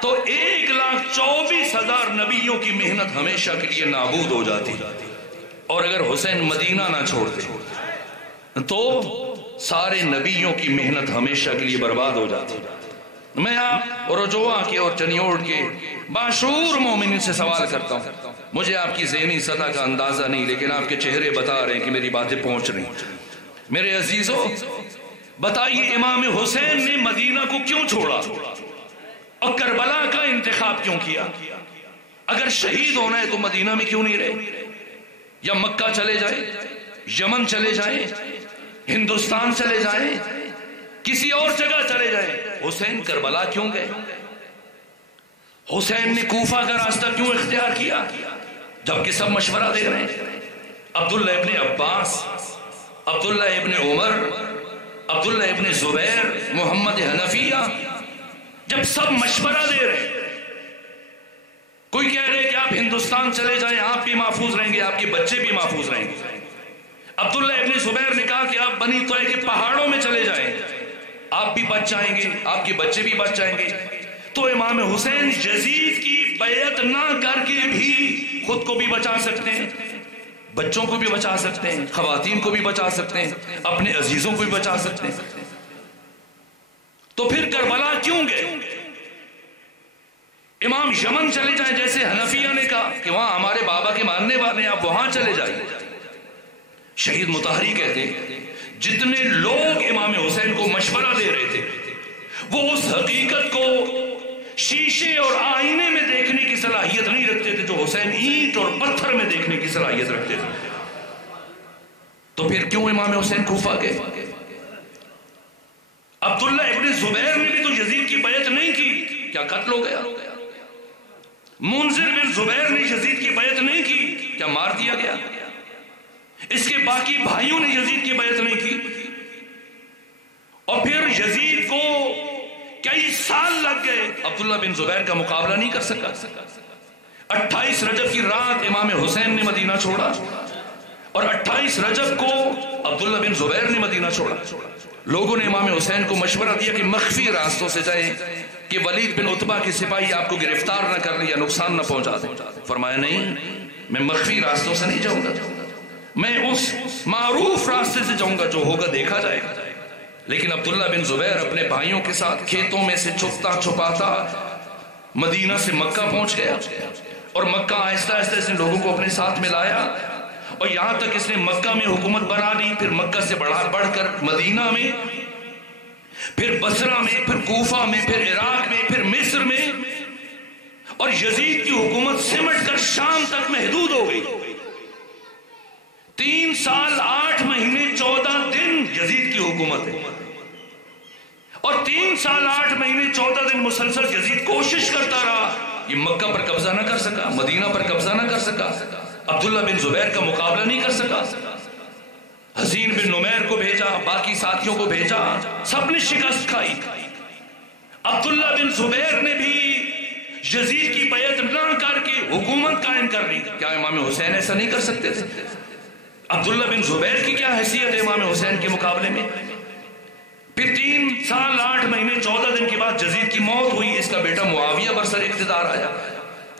تو 1,24,000 نبیوں کی محنت ہمیشہ کے لیے نابود ہو جاتی، اور اگر حسین مدینہ نہ چھوڑتے تو سارے نبیوں کی محنت ہمیشہ کے لیے برباد ہو جاتی۔ میں آپ رجوع کے اور چنیوڑ کے باشعور مومنین سے سوال کرتا ہوں، مجھے آپ کی ذہنی سطح کا اندازہ نہیں، لیکن آپ کے چہرے بتا رہے ہیں کہ میری باتیں پہنچ رہی ہیں۔ میرے عزیزو، بتائیے امام حسین نے مدینہ کو کیوں چھوڑا اور کربلا کا انتخاب کیوں کیا؟ اگر شہید ہونا ہے تو مدینہ میں کیوں نہیں رہے؟ یا مکہ چلے جائیں، یمن چلے جائیں، ہندوستان چلے جائیں، کسی اور جگہ چلے جائیں، حسین کربلا کیوں گئے؟ حسین نے کوفہ کا راستہ کیوں اختیار کیا جبکہ سب مشورہ دے رہے ہیں؟ عبداللہ ابن عباس، عبداللہ ابن عمر، عبداللہ ابن زبیر، محمد حنفیہ، جب سب مشورہ دے رہے ہیں، کوئی کہہ رہے کہ آپ ہندوستان چلے جائیں، آپ بھی محفوظ رہیں گے، آپ کے بچے بھی محفوظ رہیں گے۔ عبداللہ ابن زبیر نے کہا کہ آپ بنی طویل کے پہاڑوں میں چلے جائیں، آپ بھی بچ جائیں گے، آپ کے بچے بھی بچ جائیں گے۔ تو امام حسین یزید کی بیعت نہ کر کے بھی خود کو بھی بچا سکتے ہیں، بچوں کو بھی بچا سکتے ہیں، خواتین کو بھی بچا سکتے ہیں، اپنے عزیزوں کو بھی بچا سکتے ہیں۔ تو پھر کربلا کیوں گئے؟ امام یمن چلے جائیں، جیسے حنفیہ نے کہا کہ وہاں ہمارے بابا کے ماننے والے ہیں، آپ وہاں چلے جائیں۔ شہید مطہری کہتے ہیں جتنے لوگ امام حسین کو مشورہ دے رہے تھے وہ اس حقیقت کو شیشے اور آئینے میں دیکھنے کی صلاحیت نہیں رکھتے تھے جو حسین اینٹ اور پتھر میں دیکھنے کی صلاحیت رکھتے تھے۔ تو پھر کیوں امام حسین کوفہ گئے؟ عبداللہ ابن زبیر نے بھی تو یزید کی بیعت نہیں کی، کیا قتل ہو گیا؟ منذر بن زبیر نے یزید کی بیعت نہیں کی، کیا مار دیا گیا؟ اس کے باقی بھائیوں نے یزید کی بیعت نہیں کی، اور پھر یزید کو کئی سال لگ گئے، عبداللہ بن زبیر کا مقابلہ نہیں کر سکا۔ 28 رجب کی رات امام حسین نے مدینہ چھوڑا، اور 28 رجب کو عبداللہ بن زبیر نے مدینہ چھوڑا۔ لوگوں نے امام حسین کو مشورہ دیا کہ مخفی راستوں سے جائیں کہ ولید بن عتبہ کے سپاہی آپ کو گرفتار نہ کر لیں یا نقصان نہ پہنچا دیں۔ فرمایا نہیں، میں مخفی راستوں سے نہیں جاؤں گا، میں اس معروف راستے سے جاؤں گا، جو ہوگا دیکھا جائے گا۔ لیکن عبداللہ بن زبیر اپنے بھائیوں کے ساتھ کھیتوں میں سے چھپتا چھپاتا مدینہ سے مکہ پہنچ گیا، اور مکہ آہستہ آہستہ اس نے لوگوں کو اپنے ساتھ ملایا، اور یہاں تک اس نے مکہ میں حکومت بنا لی، پھر مکہ سے بڑھ کر مدینہ میں، پھر بصرہ میں، پھر کوفہ میں، پھر عراق میں، پھر مصر میں، اور یزید کی حکومت سمٹ کر شام تک محدود ہو گئی۔ 3 سال 8 مہینے 14 دن یزید کی حکومت ہے، اور 3 سال 8 مہینے 14 دن مسلسل یزید کوشش کرتا رہا، یہ مکہ پر قبضہ نہ کر سکا، مدینہ پر قبضہ نہ کر سکا، عبداللہ بن زبیر کا مقابلہ نہیں کر سکا۔ حسین بن نمیر کو بھیجا، باقی ساتھیوں کو بھیجا، سب نے شکست کھائی۔ عبداللہ بن زبیر نے بھی یزید کی بیعت نہ کر کے حکومت قائم کر لی۔ کیا امام حسین ایسا نہیں کر سکتے تھے؟ عبداللہ بن زبیر کی کیا حیثیت ہے امام حسین کے مقابلے میں؟ پھر 3 سال 8 مہینے 14 دن کے بعد یزید کی موت ہوئی، اس کا بیٹا معاویہ برسر اقتدار آیا،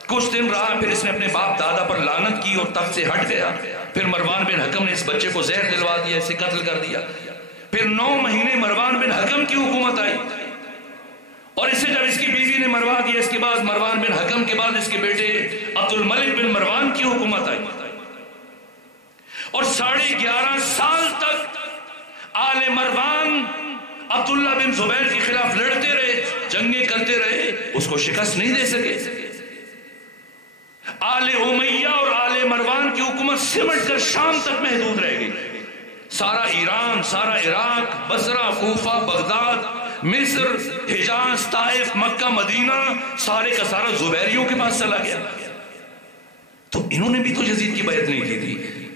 کچھ دن رہا، پھر اس نے اپنے باپ دادا پر لعنت کی اور تخت سے ہٹ گیا۔ پھر مروان بن حکم نے اس بچے کو زہر دلوا دیا، اسے قتل کر دیا۔ پھر 9 مہینے مروان بن حکم کی حکومت آئی، اور اسے جب اس کی بیوی نے مروا دیا، اس کے بعد مروان بن حکم کے بعد اس کے بیٹے عبد الملک بن مروان کی حکومت آئی، اور 11.5 سال تک آل مروان عبداللہ بن زبیر کے خلاف لڑتے رہے، جنگیں کرتے رہے، اس کو شکست نہیں دے سکے۔ آل امیہ اور آل مروان کی حکومت سمٹ کر شام تک محدود رہ گئی۔ سارا ایران، سارا عراق، بصرہ، کوفہ، بغداد، مصر، حجاز، طائف، مکہ، مدینہ سارے کا سارا زبیریوں کے پاس چلا گیا. تو انہوں نے بھی تو یزید کی بیعت نہیں کی تھی،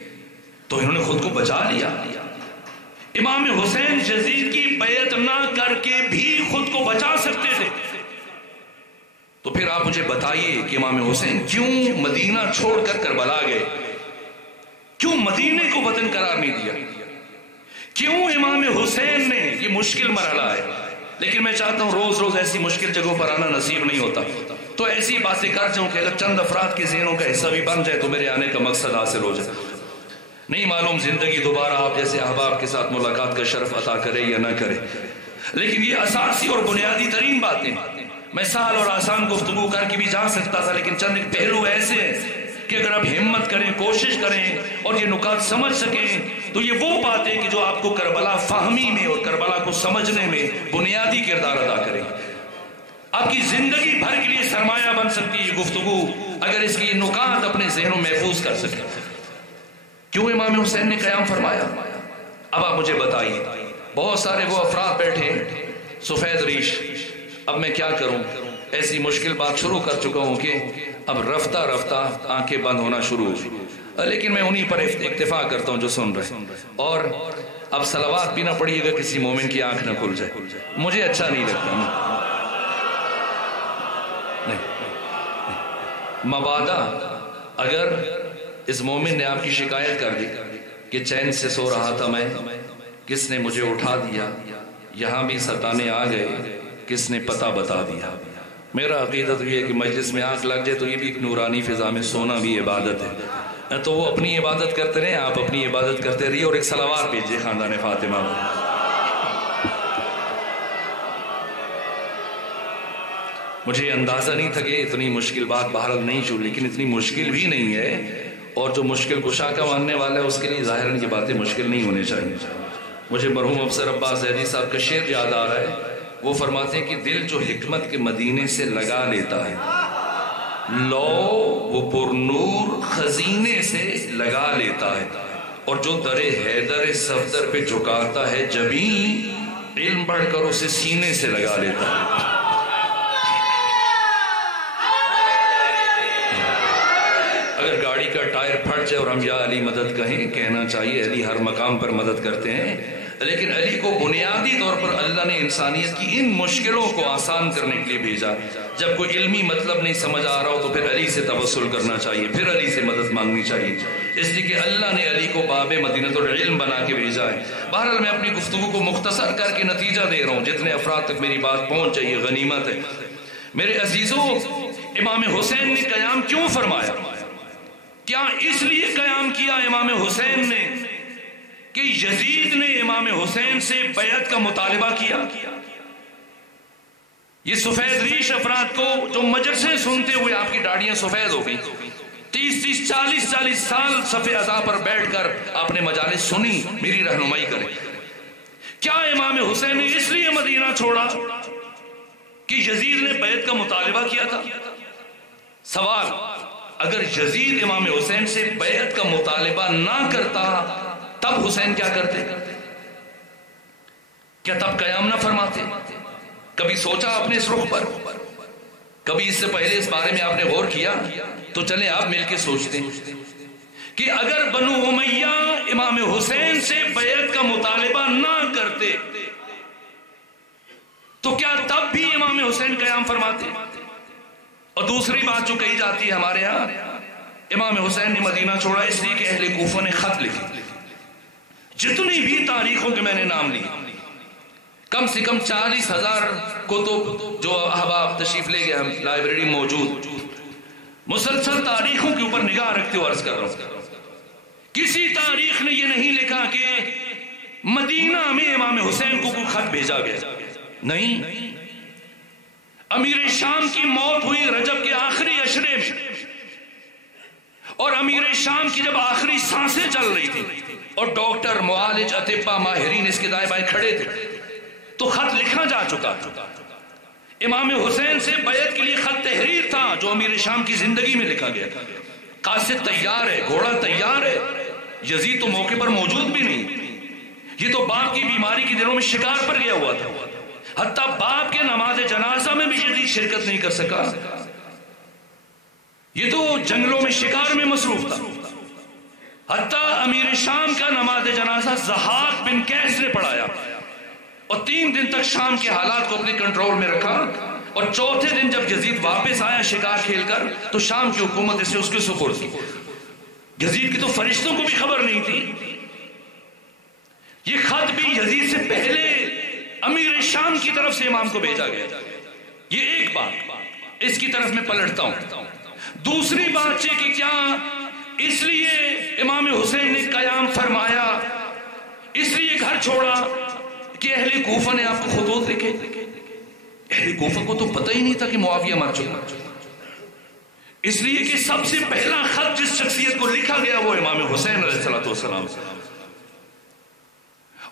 تو انہوں نے خود کو بچا لیا. امام حسین یزید کی بیعت نہ کر کے بھی خود کو بچا سکتے تھے. تو پھر آپ مجھے بتائیے کہ امام حسین کیوں مدینہ چھوڑ کر کربلا گئے؟ کیوں مدینے کو وطن قرار نہیں دیا؟ کیوں امام حسین نے، یہ مشکل مرحلہ ہے لیکن میں چاہتا ہوں روز روز ایسی مشکل جگہوں پر آنا نصیب نہیں ہوتا، تو ایسی باتیں کر جاؤں کہ اگر چند افراد کے ذہنوں کا حصہ بھی بن جائے تو میرے آنے کا مقصد حاصل ہو جائے. نہیں معلوم زندگی دوبارہ آپ جیسے احباب کے ساتھ ملاقات کا شرف عطا کرے یا نہ کرے، لیکن یہ اساسی اور بنیادی ترین باتیں میں سہل اور آسان گفتگو کر کے بھی جا سکتا تھا، لیکن چند ایک پہلو ایسے ہیں کہ اگر آپ ہمت کریں، کوشش کریں اور یہ نکات سمجھ سکیں تو یہ وہ باتیں کہ جو آپ کو کربلا فہمی میں اور کربلا کو سمجھنے میں بنیادی کردار ادا کریں. آپ کی زندگی بھر کے لیے سرمایہ بن سکتی ہے یہ گفتگو اگر اس کی نکات اپنے ذہنوں محفوظ کر سکیں. کیوں امام حسین نے قیام فرمایا؟ اب آپ مجھے بتائیے. بہت سارے وہ افراد بیٹھے سفید ریش، اب میں کیا کروں؟ ایسی مشکل بات شروع کر چکا ہوں کہ اب رفتہ رفتہ آنکھیں بند ہونا شروع ہو، لیکن میں انہی پر اکتفا کرتا ہوں جو سن رہے. اور اب صلوات بھی نہ پڑھیے گا کسی مومن کی آنکھ نہ کھل جائے، مجھے اچھا نہیں لگتا. نہیں، مبادہ اگر اس مومن نے آپ کی شکایت کر دی کہ چین سے سو رہا تھا میں، کس نے مجھے اٹھا دیا، یہاں بھی ستانے آ گئے، کس نے پتہ بتا دیا. میرا عقیدہ تو یہ ہے کہ مجلس میں آنکھ لگ جائے تو یہ بھی ایک نورانی فضا میں سونا بھی عبادت ہے. تو وہ اپنی عبادت کرتے رہیں، آپ اپنی عبادت کرتے رہیے اور ایک صلوات بھیجیے خاندان فاطمہ. مجھے اندازہ نہیں تھا کہ اتنی مشکل بات بہرحال نہیں چھوڑ، لیکن اتنی مشکل بھی نہیں ہے، اور جو مشکل کشا کا ماننے والا ہے اس کے لیے ظاہراً یہ باتیں مشکل نہیں ہونی چاہیے. مجھے مرحوم افسر عباس زیدی صاحب کا شعر یاد آ رہا ہے. وہ فرماتے ہیں کہ دل جو حکمت کے مدینے سے لگا لیتا ہے، لو وہ پر نور خزینے سے لگا لیتا ہے، اور جو در حیدر صفدر پہ جھکاتا ہے جبیں، علم بڑھ کر اسے سینے سے لگا لیتا ہے. اگر گاڑی کا ٹائر پھٹ جائے اور ہم یا علی مدد کہیں، کہنا چاہیے علی ہر مقام پر مدد کرتے ہیں، لیکن علی کو بنیادی طور پر اللہ نے انسانیت کی ان مشکلوں کو آسان کرنے کے لیے بھیجا. جب کوئی علمی مطلب نہیں سمجھ آ رہا ہو تو پھر علی سے توسل کرنا چاہیے، پھر علی سے مدد مانگنی چاہیے، اس لیے کہ اللہ نے علی کو باب مدینۃ العلم بنا کے بھیجا ہے. بہرحال میں اپنی گفتگو کو مختصر کر کے نتیجہ دے رہا ہوں، جتنے افراد تک میری بات پہنچ جائے غنیمت ہے. میرے عزیزوں، امام حسین نے قیام کیوں فرمایا؟ کیا اس لیے قیام کیا امام حسین نے کہ یزید نے امام حسین سے بیعت کا مطالبہ کیا؟ یہ سفید ریش افراد کو جو مجلسیں سنتے ہوئے آپ کی داڑیاں سفید ہو گئی، 30 40 سال صف اعضاء پر بیٹھ کر آپ نے مجالس سنی، میری رہنمائی کریں. کیا امام حسین نے اس لیے مدینہ چھوڑا کہ یزید نے بیعت کا مطالبہ کیا تھا؟ سوال، اگر یزید امام حسین سے بیعت کا مطالبہ نہ کرتا تب حسین کیا کرتے؟ کیا تب قیام نہ فرماتے؟ کبھی سوچا آپ نے اس رخ پر؟ کبھی اس سے پہلے اس بارے میں آپ نے غور کیا؟ تو چلیں آپ مل کے سوچتے ہیں کہ اگر بنو امیہ امام حسین سے بیعت کا مطالبہ نہ کرتے تو کیا تب بھی امام حسین قیام فرماتے؟ اور دوسری بات جو کہی جاتی ہے ہمارے ہاں، امام حسین نے مدینہ چھوڑا اس لیے کہ اہل کوفہ نے خط لکھے. جتنی بھی تاریخوں کے میں نے نام لی، کم سے کم 40,000 کتب جو احباب تشریف لے گئے ہم لائبریری موجود، مسلسل تاریخوں کے اوپر نگاہ رکھتے ہوئے عرض کر رہا ہوں، کسی تاریخ نے یہ نہیں لکھا کہ مدینہ میں امام حسین کو کوئی خط بھیجا گیا. نہیں، امیر شام کی موت ہوئی رجب کے آخری عشرے میں، اور امیر شام کی جب آخری سانسیں چل رہی تھی اور ڈاکٹر، معالج، اطباء، ماہرین اس کے دائیں بائیں کھڑے تھے تو خط لکھا جا چکا تھا. امام حسین سے بیعت کے لیے خط تحریر تھا جو امیر شام کی زندگی میں لکھا گیا. قاصد تیار ہے، گھوڑا تیار ہے، یزید تو موقع پر موجود بھی نہیں، یہ تو باپ کی بیماری کے دنوں میں شکار پر گیا ہوا تھا. حتیٰ باپ کے نماز جنازہ میں بھی یزید شرکت نہیں کر سکا. یہ تو جنگلوں میں شکار میں مصروف تھا. حتیٰ امیر شام کا نماز جنازہ ضحاک بن قیس نے پڑھایا اور 3 دن تک شام کے حالات کو اپنے کنٹرول میں رکھا. اور چوتھے دن جب یزید واپس آیا شکار کھیل کر تو شام کی حکومت اسے اس کے سپرد کی. یزید کی تو فرشتوں کو بھی خبر نہیں تھی. یہ خط بھی یزید سے پہلے امیر شام کی طرف سے امام کو بھیجا گیا. یہ ایک بات اس کی طرف میں پلٹتا ہوں. دوسری بات یہ کہ کیا اس لیے امام حسین نے قیام فرمایا، اس لیے گھر چھوڑا کہ اہل کوفہ نے آپ کو خطوط لکھے؟ اہل کوفہ کو تو پتہ ہی نہیں تھا کہ معاویہ مر چکا. اس لیے کہ سب سے پہلا خط جس شخصیت کو لکھا گیا وہ امام حسین علیہ السلام.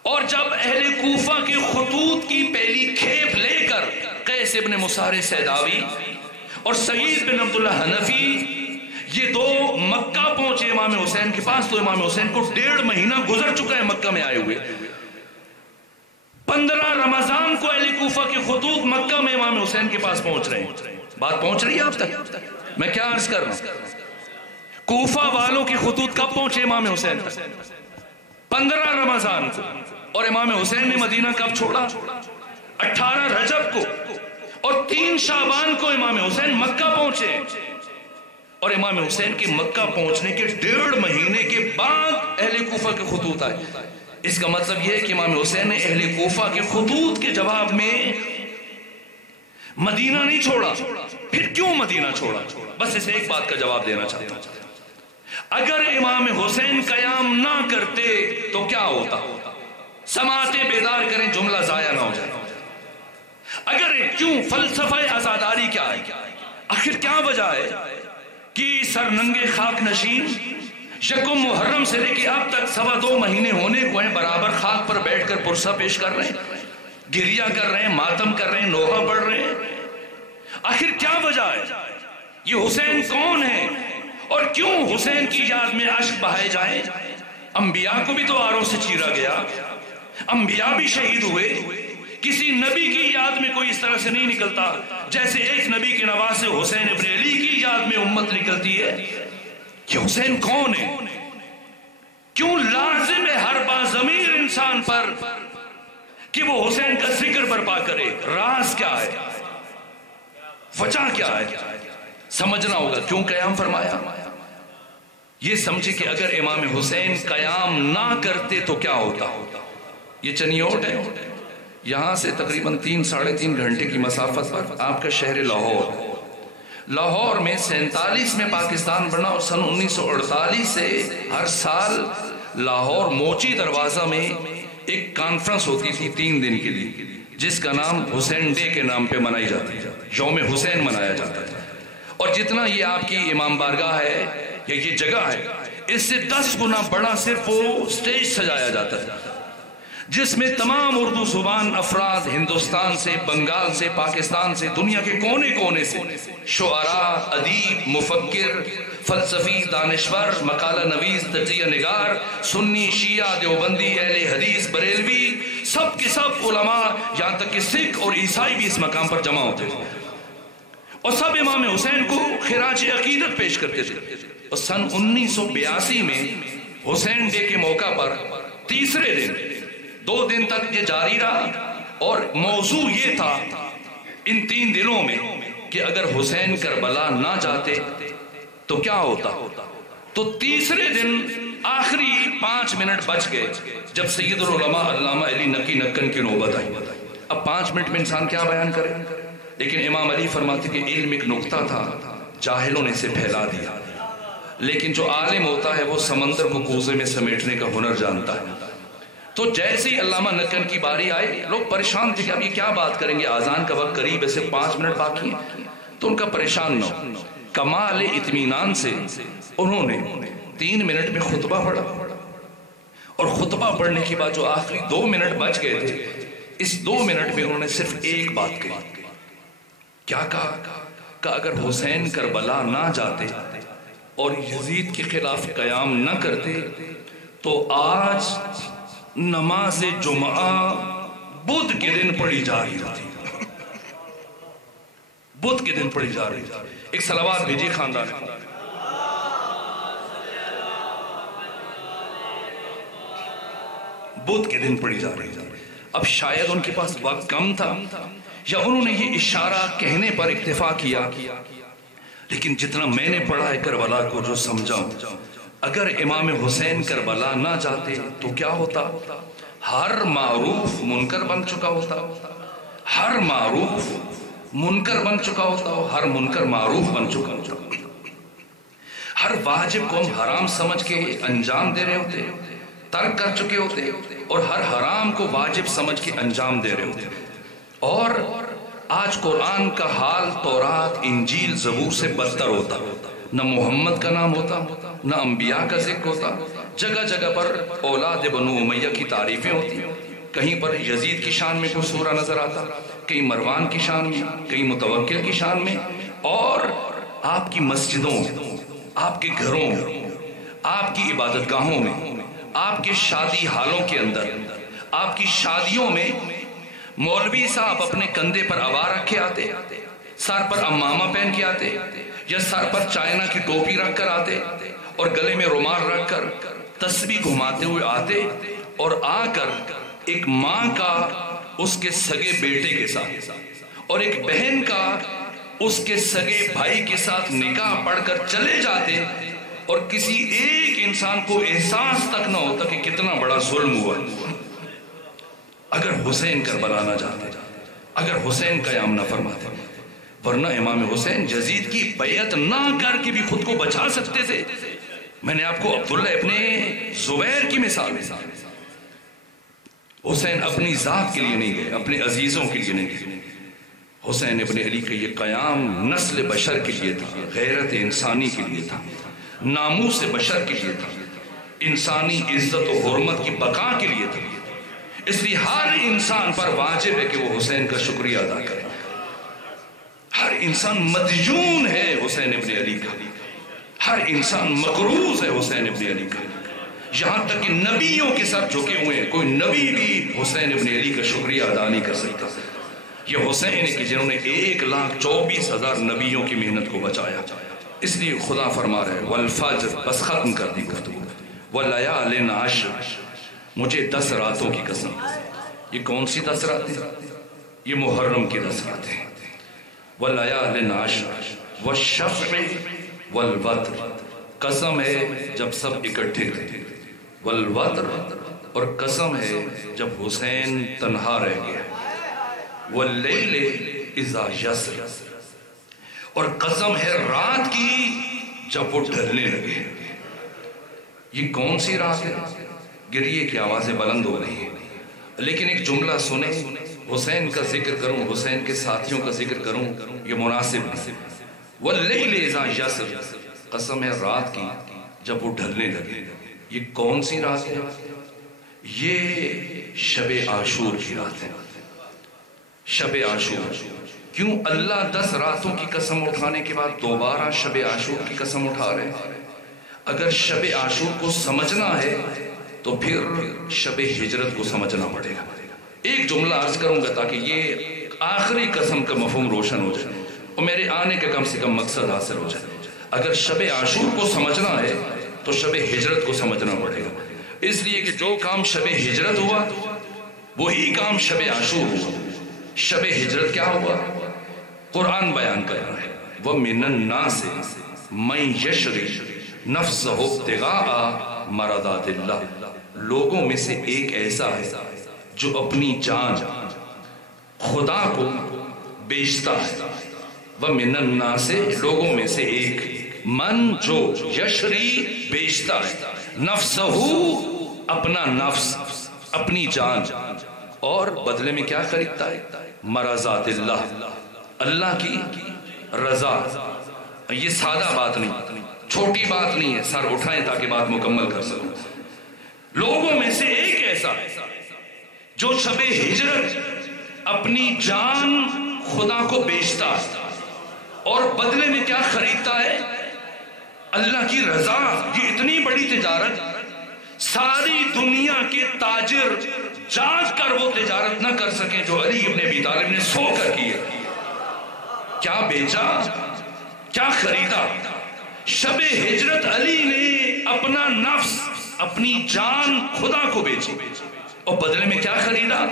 اور جب اہل کوفہ کے خطوط کی پہلی کھیپ لے کر قیس ابن مسار سیداوی اور سعید بن عبداللہ حنفی یہ 2 مکہ پہنچے امام حسین کے پاس، تو امام حسین کو 1.5 مہینہ گزر چکا ہے مکہ میں آئے ہوئے. 15 رمضان کو اہل کوفہ کے خطوط مکہ میں امام حسین کے پاس پہنچ رہے ہیں. بات پہنچ رہی ہے آپ تک؟ میں کیا عرض کر رہا ہوں؟ کوفہ والوں کے خطوط کب پہنچے امام حسین تک؟ 15 رمضان کو. اور امام حسین نے مدینہ کب چھوڑا؟ 18 رجب کو. اور 3 شعبان کو امام حسین مکہ پہنچے. اور امام حسین کے مکہ پہنچنے کے 1.5 مہینے کے بعد اہل کوفہ کے خطوط آئے. اس کا مطلب یہ ہے کہ امام حسین نے اہل کوفہ کے خطوط کے جواب میں مدینہ نہیں چھوڑا. پھر کیوں مدینہ چھوڑا؟ بس اسے ایک بات کا جواب دینا چاہتا ہوں. اگر امام حسین قیام نہ کرتے تو کیا ہوتا؟ سماعتیں بیدار کریں جملہ ضائع نہ ہو جائے. اگر کیوں فلسفہ عزاداری کیا ہے؟ آخر کیا وجہ ہے کہ سرننگے خاک نشین یکم محرم سے لے کے اب تک 2.25 مہینے ہونے کو ہیں برابر خاک پر بیٹھ کر پرسہ پیش کر رہے ہیں، گریہ کر رہے ہیں، ماتم کر رہے ہیں، نوحہ پڑھ رہے ہیں؟ آخر کیا وجہ ہے؟ یہ حسین کون ہے اور کیوں حسین کی یاد میں اشک بہائے جائیں؟ انبیاء کو بھی تو آروں سے چیرا گیا، انبیاء بھی شہید ہوئے. کسی نبی کی یاد میں کوئی اس طرح سے نہیں نکلتا جیسے ایک نبی کے نواسے حسین ابن علی کی یاد میں امت نکلتی ہے. کہ حسین کون ہے؟ کیوں لازم ہے ہر باضمیر انسان پر کہ وہ حسین کا ذکر برپا کرے؟ راز کیا ہے؟ وجہ کیا ہے؟ سمجھنا ہوگا کیوں قیام فرمایا. یہ سمجھے کہ اگر امام حسین قیام نہ کرتے تو کیا ہوتا. یہ چنیوٹ ہے، یہاں سے تقریباً 3-3.5 گھنٹے کی مسافت پر آپ کا شہر لاہور میں 47 میں پاکستان بنا اور سن 1948 سے ہر سال لاہور موچی دروازہ میں ایک کانفرنس ہوتی تھی 3 دن کے لیے جس کا نام حسین ڈے کے نام پہ منائی جاتی ہے، یوم حسین منایا جاتا تھا. اور جتنا یہ آپ کی امام بارگاہ ہے یا یہ جگہ ہے اس سے 10 گنا بڑا صرف وہ سٹیج سجایا جاتا ہے جس میں تمام اردو زبان افراد ہندوستان سے، بنگال سے، پاکستان سے، دنیا کے کونے کونے سے شعراء، ادیب، مفکر، فلسفی، دانشور، مقالہ نویس، تجزیہ نگار، سنی، شیعہ، دیوبندی، اہل حدیث، بریلوی، سب کے سب علماء یہاں تک کہ سکھ اور عیسائی بھی اس مقام پر جمع ہوتے تھے اور سب امام حسین کو خراج عقیدت پیش کرتے تھے. اور سن 1982 میں حسین ڈے کے موقع پر تیسرے دن 2 دن تک یہ جاری رہا اور موضوع یہ تھا ان 3 دنوں میں کہ اگر حسین کربلا نہ جاتے تو کیا ہوتا. تو تیسرے دن آخری 5 منٹ بچ گئے جب سید العلماء علامہ علی نقی نکن کی نوبت آئی. اب 5 منٹ میں انسان کیا بیان کرے، لیکن امام علی فرماتے کہ علم ایک نقطہ تھا، جاہلوں نے اسے پھیلا دیا، لیکن جو عالم ہوتا ہے وہ سمندر کو کوزے میں سمیٹنے کا ہنر جانتا ہے. تو جیسے ہی علامہ نکن کی باری آئے لوگ پریشان تھے کہ اب یہ کیا بات کریں گے، آذان کا وقت قریب ہے، صرف 5 منٹ باقی ہیں. تو ان کا پریشان نہ ہو، کمال اطمینان سے انہوں نے 3 منٹ میں خطبہ پڑھا اور خطبہ پڑھنے کے بعد جو آخری 2 منٹ بچ گئے تھے اس 2 منٹ میں انہوں نے صرف ایک بات کہی. کیا کہا کہ اگر حسین کربلا نہ جاتے اور یزید کے خلاف قیام نہ کرتے تو آج نماز جمعہ بدھ کے دن پڑھی جا رہی تھی، بدھ کے دن پڑھی جا رہی تھی. ایک صلوات بھیجیے خاندان کو. بدھ کے دن پڑھی جا رہی تھی. اب شاید ان کے پاس وقت کم تھا یا انہوں نے یہ اشارہ کہنے پر اکتفا کیا، لیکن جتنا میں نے پڑھا ہے کربلا کو جو سمجھا، اگر امام حسین کربلا نہ جاتے تو کیا ہوتا؟ ہر معروف منکر بن چکا ہوتا، ہر معروف منکر بن چکا ہوتا، ہر منکر معروف بن چکا ہوتا، ہر واجب کو ہم حرام سمجھ کے انجام دے رہے ہوتے، ترک کر چکے ہوتے، اور ہر حرام کو واجب سمجھ کے انجام دے رہے ہوتے. اور آج قرآن کا حال تورات انجیل زبور سے بدتر ہوتا. نہ محمد کا نام ہوتا، نہ انبیاء کا ذکر ہوتا، جگہ جگہ پر اولاد بنو امیہ کی تعریفیں ہوتی، کہیں پر یزید کی شان میں کوئی سورہ نظر آتا، کہیں مروان کی شان میں، کہیں متوکل کی شان میں. اور آپ کی مسجدوں، آپ کے گھروں، آپ کی عبادت گاہوں میں، آپ کے شادی حالوں کے اندر، آپ کی شادیوں میں مولوی صاحب اپنے کندھے پر عبا رکھ کے آتے، سر پر امامہ پہن کے آتے، یا سر پر چائنا کی ٹوپی رکھ کر آتے، اور گلے میں رومال رکھ کر تسبیح گھماتے ہوئے آتے، اور آ کر ایک ماں کا اس کے سگے بیٹے کے ساتھ اور ایک بہن کا اس کے سگے بھائی کے ساتھ نکاح پڑھ کر چلے جاتے، اور کسی ایک انسان کو احساس تک نہ ہوتا کہ کتنا بڑا ظلم ہوا. اگر حسین کربلا نہ جاتے، اگر حسین قیام نہ فرماتے، ورنہ امام حسین یزید کی بیعت نہ کر کے بھی خود کو بچا سکتے تھے. میں نے آپ کو عبداللہ ابن زبیر کی مثال ہے. حسین اپنی ذات کے لیے نہیں گئے، اپنے عزیزوں کے لیے نہیں گئے. حسین ابن علی کا یہ قیام نسل بشر کے لیے تھا، غیرت انسانی کے لیے تھا، ناموس بشر کے لیے تھا، انسانی عزت و حرمت کی بقا کے لیے تھا. اس لیے ہر انسان پر واجب ہے کہ وہ حسین کا شکریہ ادا کرے. ہر انسان مدیون ہے حسین ابن علی کا، ہر انسان مقروض ہے حسین ابن علی کا. یہاں تک کہ نبیوں کے سر جھکے ہوئے ہیں، کوئی نبی بھی حسین ابن علی کا شکریہ ادا نہیں کر سکتا. یہ حسین ہے کہ جنہوں نے 1,24,000 نبیوں کی محنت کو بچایا. اس لیے خدا فرما رہا ہے والفجر، بس ختم کر دی گفتگو، ولیال عشر، مجھے 10 راتوں کی قسم. یہ کون سی 10 راتیں؟ یہ محرم کی 10 راتیں. ولیال عشر والشفع والوتر، قسم ہے جب سب اکٹھے تھے، والوتر، اور قسم ہے جب حسین تنہا رہ گیا، واللیل اذا یسر، اور قسم ہے رات کی جب وہ ڈھلنے لگے. یہ کون سی رات ہے؟ گریے کی آوازیں بلند ہو رہی ہیں، لیکن ایک جملہ سنیں، حسین کا ذکر کروں، حسین کے ساتھیوں کا ذکر کروں، یہ مناسب ہے. واللیل اذا یسر، قسم ہے رات کی جب وہ ڈھلنے لگے. یہ کون سی رات ہے؟ یہ شب عاشور کی رات ہے. شب عاشور. کیوں اللہ 10 راتوں کی قسم اٹھانے کے بعد دوبارہ شب عاشور کی قسم اٹھا رہے ہیں؟ اگر شب عاشور کو سمجھنا ہے تو پھر شب ہجرت کو سمجھنا پڑے گا. ایک جملہ عرض کروں گا تاکہ یہ آخری قسم کا مفہوم روشن ہو جائے اور میرے آنے کا کم سے کم مقصد حاصل ہو جائے. اگر شب عاشور کو سمجھنا ہے تو شب ہجرت کو سمجھنا پڑے گا. اس لیے کہ جو کام شب ہجرت ہوا وہی کام شب عاشور ہوا. شب ہجرت کیا ہوا؟ قرآن بیان کر رہا ہے وَمِنَ النَّاسِ مَن يَشْرِي نَفْسَهُ ابْتِغَاءَ مَرَضَاتِ اللَّهِ، لوگوں میں سے ایک ایسا ہے جو اپنی جان خدا کو بیچتا ہے. وَمِنَ النَّاسِ، لوگوں میں سے ایک، من جو یشری بیچتا ہے، نفسہو اپنا نفس، اپنی جان، اور بدلے میں کیا خریدتا ہے؟ مرضات اللہ، اللہ کی رضا. یہ سادہ بات نہیں، چھوٹی بات نہیں ہے، سر اٹھائیں تاکہ بات مکمل کر سکوں. لوگوں میں سے ایک ایسا جو شب ہجرت اپنی جان خدا کو بیچتا ہے اور بدلے میں کیا خریدتا ہے؟ اللہ کی رضا. یہ اتنی بڑی تجارت ساری دنیا کے تاجر جاگ کر وہ تجارت نہ کر سکیں جو علی ابن ابی طالب نے سو کر کی ہے. کیا بیچا، کیا خریدا؟ شب ہجرت علی نے اپنا نفس، اپنی جان خدا کو بیچی، اور بدلے میں کیا خریدا؟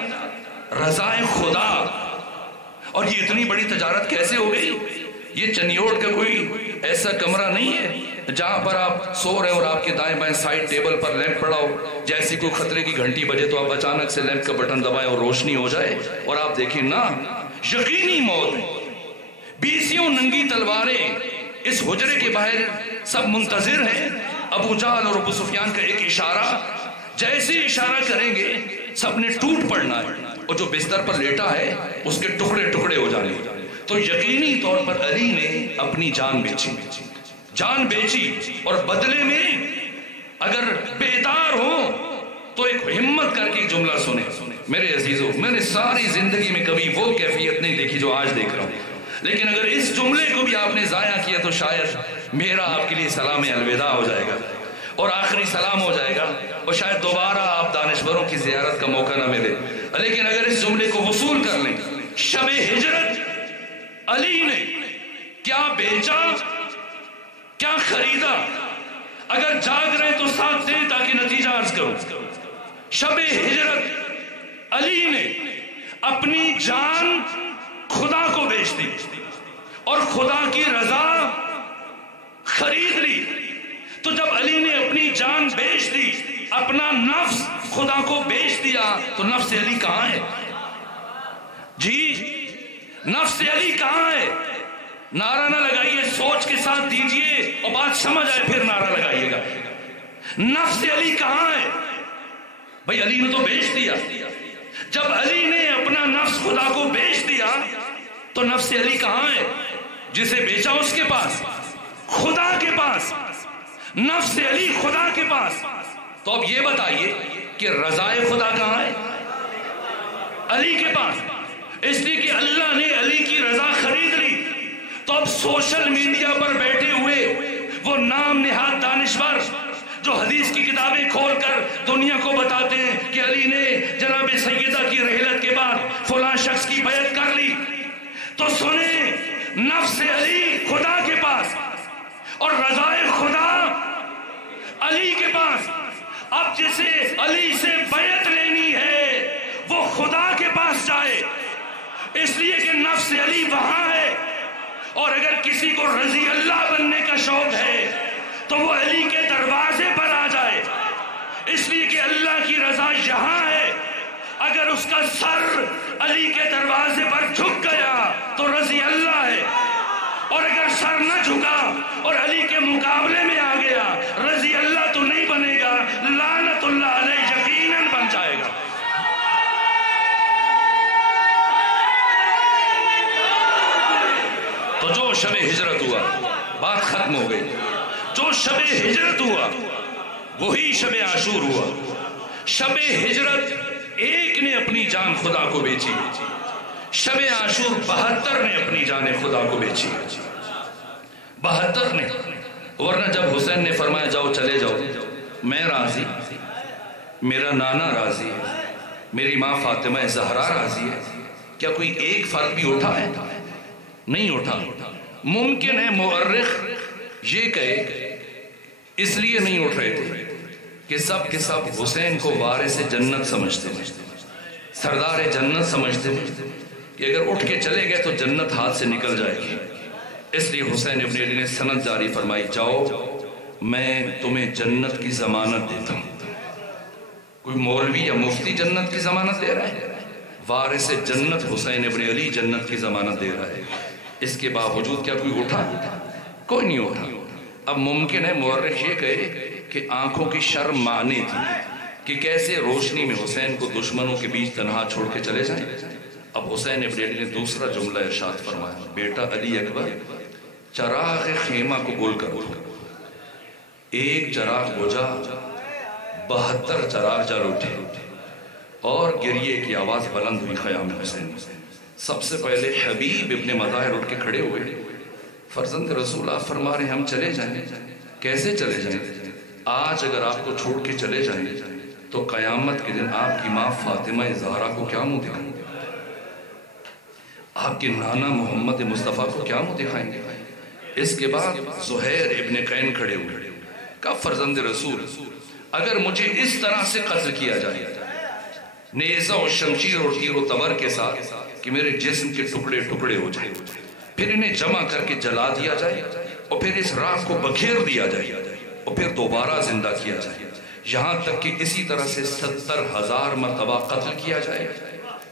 رضائے خدا. اور یہ اتنی بڑی تجارت کیسے ہو گئی؟ یہ چنیوڑ کا کوئی ایسا کمرہ نہیں ہے جہاں پر آپ سو رہے اور آپ کے دائیں بائیں سائڈ ٹیبل پر لیمپ پڑا ہو، جیسی کوئی خطرے کی گھنٹی بجے تو آپ اچانک سے لیمپ کا بٹن دبائیں اور روشنی ہو جائے اور آپ دیکھیں. نا، یقینی موت. 20 ننگی تلواریں اس حجرے کے باہر سب منتظر ہیں. ابو جہل اور ابو سفیان کا ایک اشارہ، جیسے اشارہ کریں گے سب نے ٹوٹ پڑنا ہے، اور جو بستر پر لیٹا ہے اس کے ٹکڑے ٹکڑے ہو جانے. تو یقینی طور پر علی نے اپنی جان بیچی، اور بدلے میں اگر بیدار ہو تو ایک ہمت کر کے جملہ سنیں. میرے عزیزو، میں نے ساری زندگی میں کبھی وہ کیفیت نہیں دیکھی جو آج دیکھ رہا ہوں، لیکن اگر اس جملے کو بھی آپ نے ضائع کیا تو شاید میرا آپ کے لیے سلام الوداع ہو جائے گا اور آخری سلام ہو جائے گا، اور شاید دوبارہ آپ دانشوروں کی زیارت کا موقع نہ ملے. لیکن اگر اس جملے کو وصول کر لیں، شب ہجرت علی نے کیا بیچا، کیا خریدا؟ اگر جاگ رہے تو ساتھ دیں تاکہ نتیجہ عرض کروں. شب ہجرت علی نے اپنی جان خدا کو بیچ دی اور خدا کی رضا خرید لی. تو جب علی نے اپنی جان بیچ دی، اپنا نفس خدا کو بیچ دیا، تو نفس علی کہاں ہے؟ جی، نفس علی کہاں ہے؟ نعرہ نہ لگائیے، سوچ کے ساتھ دیجئے اور بات سمجھ آئے پھر نعرہ لگائیے گا. نفس علی کہاں ہے؟ بھئی علی نے تو بیچ دیا. جب علی نے اپنا نفس خدا کو بیچ دیا تو نفس علی کہاں ہے؟ جسے بیچا اس کے پاس، خدا کے پاس. نفس علی خدا کے پاس. تو اب یہ بتائیے کہ رضائے خدا کہاں ہے؟ علی کے پاس. اس لیے کہ اللہ نے علی کی رضا خرید لی. تو اب سوشل میڈیا پر بیٹھے ہوئے وہ نام نہاد دانشور جو حدیث کی کتابیں کھول کر دنیا کو بتاتے ہیں کہ علی نے جناب سیدہ کی رحلت کے بعد فلاں شخص کی بیعت کر لی، تو سنیں، نفس علی خدا کے پاس اور رضائے خدا علی کے پاس. اب جسے علی سے بیعت لینی ہے وہ خدا کے پاس جائے، اس لیے کہ نفس علی وہاں ہے. اور اگر کسی کو رضی اللہ بننے کا شوق ہے تو وہ علی کے دروازے پر آ جائے، اس لیے کہ اللہ کی رضا یہاں ہے. اگر اس کا سر علی کے دروازے پر جھک گیا تو رضی اللہ ہے، اور اگر سر نہ جھکا اور علی کے مقابلے میں آ گیا، رضی اللہ تو نہیں بنے گا، لعنت اللہ علیہ یقیناً بن جائے گا. تو جو شب ہجرت ہوا، بات ختم ہو گئی. جو شب ہجرت ہوا وہی شب عاشور ہوا. شب ہجرت ایک نے اپنی جان خدا کو بیچی، شب عاشور 72 نے اپنی جان خدا کو بیچی. 72 نے. ورنہ جب حسین نے فرمایا جاؤ چلے جاؤ، میں راضی، میرا نانا راضی ہے، میری ماں فاطمہ زہرا راضی ہے، کیا کوئی ایک فرد بھی اٹھا ہے؟ نہیں اٹھا. ممکن ہے مورخ یہ کہے اس لیے نہیں اٹھ رہے تھے کہ سب کے سب حسین کو وارث جنت سمجھتے تھے، سردار جنت سمجھتے تھے کہ اگر اٹھ کے چلے گئے تو جنت ہاتھ سے نکل جائے گی. اس لیے حسین ابن علی نے سند جاری فرمائی، جاؤ میں تمہیں جنت کی ضمانت دیتا ہوں. کوئی مولوی یا مفتی جنت کی ضمانت دے رہا ہے؟ وارث جنت حسین ابن علی جنت کی ضمانت دے رہا ہے. اس کے باوجود کیا کوئی اٹھا؟ کوئی نہیں اٹھا. اب ممکن ہے مورخ یہ کہے کہ آنکھوں کی شرم مانی تھی کہ کیسے روشنی میں حسین کو دشمنوں کے بیچ تنہا چھوڑ کے چلے جائیں. اب حسین ابن علی نے دوسرا جملہ ارشاد فرمایا، بیٹا علی اکبر، چراغ خیمہ کو گل کر دو. ایک چراغ بجھا، 72 چراغ جل اٹھے اور گریے کی آواز بلند ہوئی خیام حسین. سب سے پہلے حبیب ابن مظاہر اٹھ کے کھڑے ہوئے. فرزند رسول آپ فرما رہے ہیں ہم چلے جائیں. کیسے چلے جائیں؟ آج اگر آپ کو چھوڑ کے چلے جائیں تو قیامت کے دن آپ کی ماں فاطمہ زہرا کو کیا منہ دکھائیں گے؟ آپ کے نانا محمد مصطفیٰ کو کیا منہ دکھائیں گے؟ اس کے بعد زہیر ابن قین کھڑے ہوئے، کہا فرزند رسول اگر مجھے اس طرح سے قتل کیا جائے نیزہ و شمشیر اور تیر و تبر کے ساتھ کہ میرے جسم کے ٹکڑے ٹکڑے ہو جائیں، پھر انہیں جمع کر کے جلا دیا جائے اور پھر اس راہ کو بکھیر دیا جائے اور پھر دوبارہ زندہ کیا جائے، یہاں تک کہ اسی طرح سے 70,000 مرتبہ قتل کیا جائے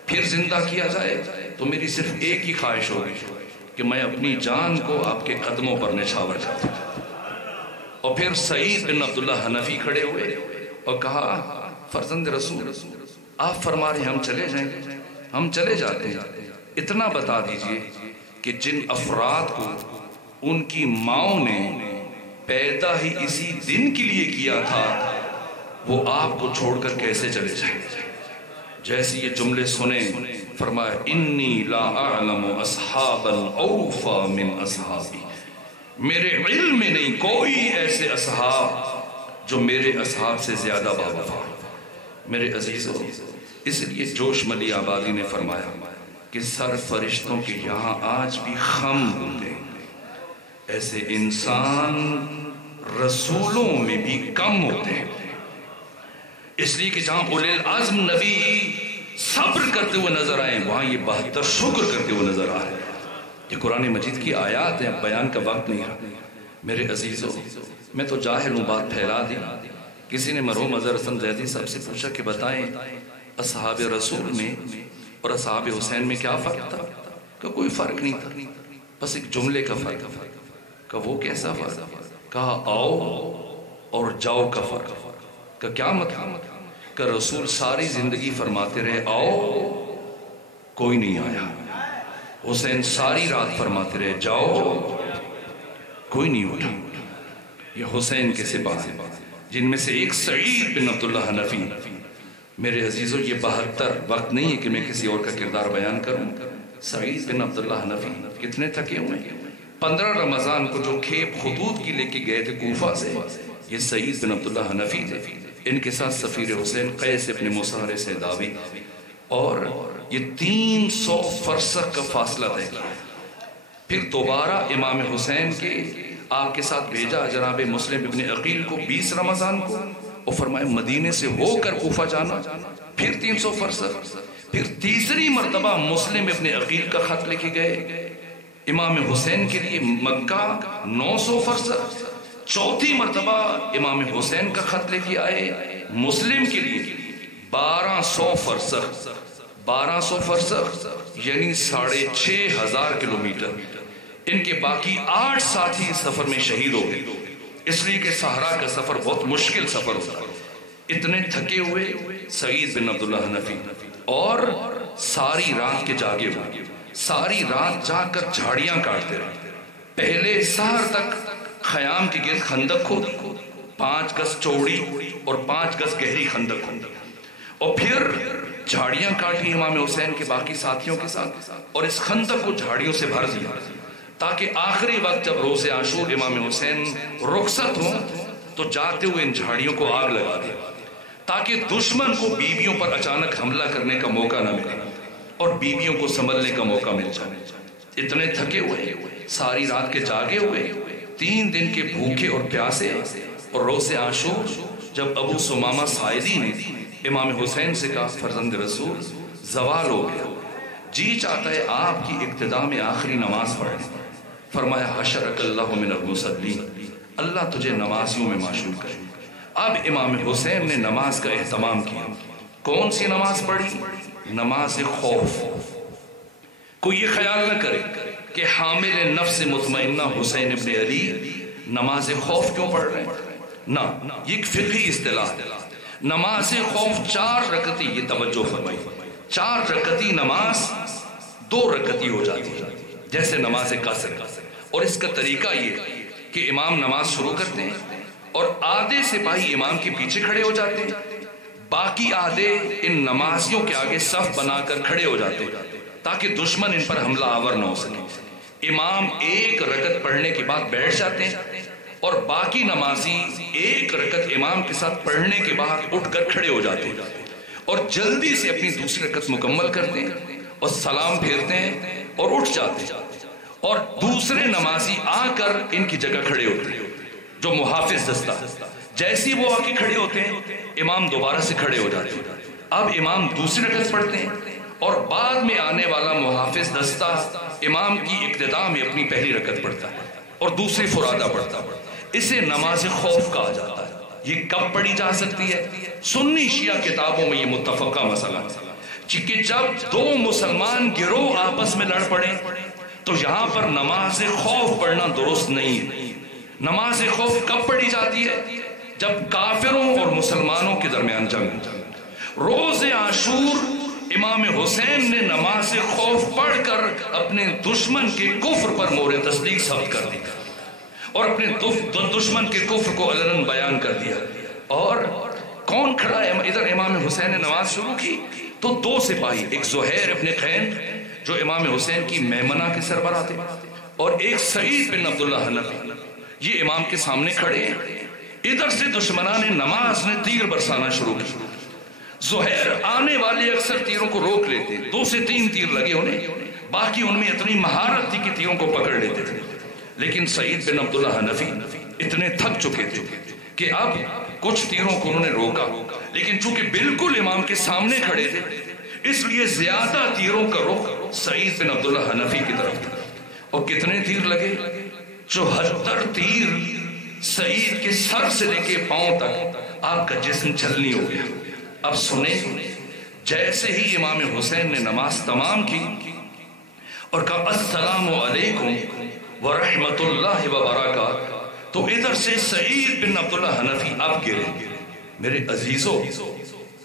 پھر زندہ کیا جائے، تو میری صرف ایک ہی خواہش ہوگی کہ میں اپنی جان کو آپ کے قدموں پر نچھاور کر دوں۔ اور پھر سعید بن عبداللہ حنفی کھڑے ہوئے اور کہا فرزند رسول آپ فرما رہے ہیں ہم چلے جائیں، ہم چلے جاتے ہیں، اتنا بتا دیجئے کہ جن افراد کو ان کی ماؤں نے پیدا ہی اسی دن کے لیے کیا تھا وہ آپ کو چھوڑ کر کیسے چلے جائیں؟ جیسے یہ جملے سنیں فرمایا انی لا اعلم اصحابا اوفا من اصحابی، میرے علم میں نہیں کوئی ایسے اصحاب جو میرے اصحاب سے زیادہ باوفا۔ میرے عزیزوں اس لیے جوش ملی آبادی نے فرمایا کہ سر فرشتوں کے یہاں آج بھی خم ہوتے ہیں، ایسے انسان رسولوں میں بھی کم ہوتے ہیں، اس لیے کہ جہاں اولي العزم نبی صبر کرتے ہوئے نظر آئے وہاں یہ 72 شکر کرتے ہوئے نظر آئے۔ یہ قرآن مجید کی آیات ہیں، بیان کا وقت نہیں رہا۔ میرے عزیزوں میں تو جاہل ہوں، بات پھیلا دی۔ کسی نے مرحوم اظہر حسن زیدی صاحب سے پوچھا کہ بتائیں اصحاب رسول میں اور اصحاب حسین میں کیا فرق تھا؟ کہ کوئی فرق نہیں تھا، بس ایک جملے کا فرق تھا۔ کہ وہ کیسا فرق؟ کہا آؤ اور جاؤ کا فرق۔ کہ کیا مطلب؟ کہ رسول ساری زندگی فرماتے رہے آؤ، کوئی نہیں آیا۔ حسین ساری رات فرماتے رہے جاؤ، کوئی نہیں اٹھا۔ یہ حسین کے سپاہی جن میں سے ایک سعید بن عبداللہ حنفی۔ میرے عزیزوں یہ 72 وقت نہیں ہے کہ میں کسی اور کا کردار بیان کروں۔ سعید بن عبداللہ حنفی کتنے تھکے ہوئے؟ 15 رمضان کو جو کھیپ خطوط کی لے کے گئے تھے کوفہ سے، یہ سعید بن عبداللہ حنفی تھے، ان کے ساتھ سفیر حسین قیس ابن مصعر سیداوی، اور یہ 300 فرسخ کا فاصلہ طے کیا۔ پھر دوبارہ امام حسین کے آپ کے ساتھ بھیجا جناب مسلم ابن عقیل کو 20 رمضان کو، اور فرمایا مدینے سے ہو کر کوفہ جانا، پھر 300 فرسخ۔ پھر تیسری مرتبہ مسلم ابن عقیل کا خط لے کے گئے امام حسین کے لیے مکہ 900 فرسخ۔ چوتھی مرتبہ امام حسین کا خط لے کے آئے مسلم کے لیے 1200 فرسخ۔ 1200 فرسخ یعنی 6500 کلومیٹر۔ ان کے باقی 8 ساتھی اس سفر میں شہید ہو گئے، اس لیے کہ صحرا کا سفر بہت مشکل سفر ہوتا ہے۔ اتنے تھکے ہوئے سعید بن عبداللہ حنفی اور ساری رات کے جاگے ہوئے، ساری رات جاگ کر جھاڑیاں کاٹتے رہے۔ پہلے سحر تک خیام کے گرد خندق کھودی، 5 گز چوڑی اور 5 گز گہری خندق کھودی، اور پھر جھاڑیاں کاٹی امام حسین کے باقی ساتھیوں کے ساتھ، اور اس خندق کو جھاڑیوں سے بھر دیا تاکہ آخری وقت جب روز عاشور امام حسین رخصت ہوں تو جاتے ہوئے ان جھاڑیوں کو آگ لگا دے تاکہ دشمن کو بیویوں پر اچانک حملہ کرنے کا موقع نہ ملے اور بیویوں کو سنبھلنے کا موقع مل جائے۔ اتنے تھکے ہوئے، ساری رات کے جاگے ہوئے، 3 دن کے بھوکے اور پیاسے، اور روز عاشور جب ابو سمامہ ساعدی نے امام حسین سے کہا فرزند رسول زوال ہو گیا، جی چاہتا ہے آپ کی ابتدا میں آخری نماز پڑھیں۔ فرمایا حشرک اللہ من المصلین، اللہ تجھے نمازیوں میں معشور کرے۔ اب امام حسین نے نماز کا اہتمام کیا۔ کون سی نماز پڑھی؟ نماز خوف۔ کوئی یہ خیال نہ کرے کہ حامل نفس مطمئنہ حسین ابن علی نماز خوف کیوں پڑھ رہے ہیں؟ نہ، یہ ایک فقہی اصطلاح ہے۔ نماز خوف 4 رکعتی، یہ توجہ فرمائی، 4 رکعتی نماز 2 رکعتی ہو جاتی ہے جیسے نماز قصر۔ اور اس کا طریقہ یہ کہ امام نماز شروع کرتے ہیں اور آدھے سپاہی امام کے پیچھے کھڑے ہو جاتے ہیں، باقی آدھے ان نمازیوں کے آگے صف بنا کر کھڑے ہو جاتے ہیں تاکہ دشمن ان پر حملہ آور نہ ہو سکے۔ امام 1 رکعت پڑھنے کے بعد بیٹھ جاتے ہیں، اور باقی نمازی ایک رکعت امام کے ساتھ پڑھنے کے بعد اٹھ کر کھڑے ہو جاتے ہیں اور جلدی سے اپنی دوسری رکعت مکمل کرتے ہیں اور سلام پھیرتے ہیں اور اٹھ جاتے ہیں، اور دوسرے نمازی آ کر ان کی جگہ کھڑے ہوتے ہیں جو محافظ دستہ، جیسی وہ آ کے کھڑے ہوتے ہیں امام دوبارہ سے کھڑے ہو جاتے ہیں۔ اب امام دوسری رکعت پڑھتے ہیں اور بعد میں آنے والا محافظ دستہ امام کی ابتدا میں اپنی پہلی رکعت پڑھتا ہے اور دوسری فرادہ پڑھتا ہے۔ اسے نماز خوف کہا جاتا ہے۔ یہ کب پڑھی جا سکتی ہے؟ سنی شیعہ کتابوں میں یہ متفقہ مسئلہ ہے کہ جب دو مسلمان گروہ آپس میں لڑ پڑے تو یہاں پر نماز خوف پڑھنا درست نہیں ہے۔ نماز خوف کب پڑھی جاتی ہے؟ جب کافروں اور مسلمانوں کے درمیان جنگ۔ روز عاشور امام حسین نے نماز خوف پڑھ کر اپنے دشمن کے کفر پر مہر تصدیق ثبت کر دی اور اپنے دشمن کے کفر کو علناً بیان کر دیا۔ اور کون کھڑا ہے؟ ادھر امام حسین نے نماز شروع کی تو دو سپاہی، ایک زہیر ابن خین جو امام حسین کی میمنہ کے سربراہ تھے اور ایک سعید بن عبداللہ حنفی، یہ امام کے سامنے کھڑے ہیں۔ ادھر سے دشمنان نماز نے تیر برسانا شروع کی۔ زہیر آنے والے اکثر تیروں کو روک لیتے، 2 سے 3 تیر لگے انہیں، باقی ان میں اتنی مہارت تھی کہ تیروں کو پکڑ لیتے تھے، لیکن سعید بن عبداللہ حنفی اتنے تھک چکے تھے کہ اب کچھ تیروں کو انہوں نے روکا، لیکن چونکہ بالکل امام کے سامنے کھڑے تھے اس لیے زیادہ تیروں کا رخ سعید بن عبداللہ حنفی کی طرف تھا۔ اور کتنے تیر لگے؟ 74 تیر سعید کے سر سے لے کے پاؤں تک آپ کا جسم چھلنی ہو گیا۔ اب سنیں، جیسے ہی امام حسین نے نماز تمام کی اور کہا السلام علیکم ورحمت اللہ وبرکاتہ، تو ادھر سے سعید بن عبداللہ حنفی اب گرے۔ میرے عزیزو،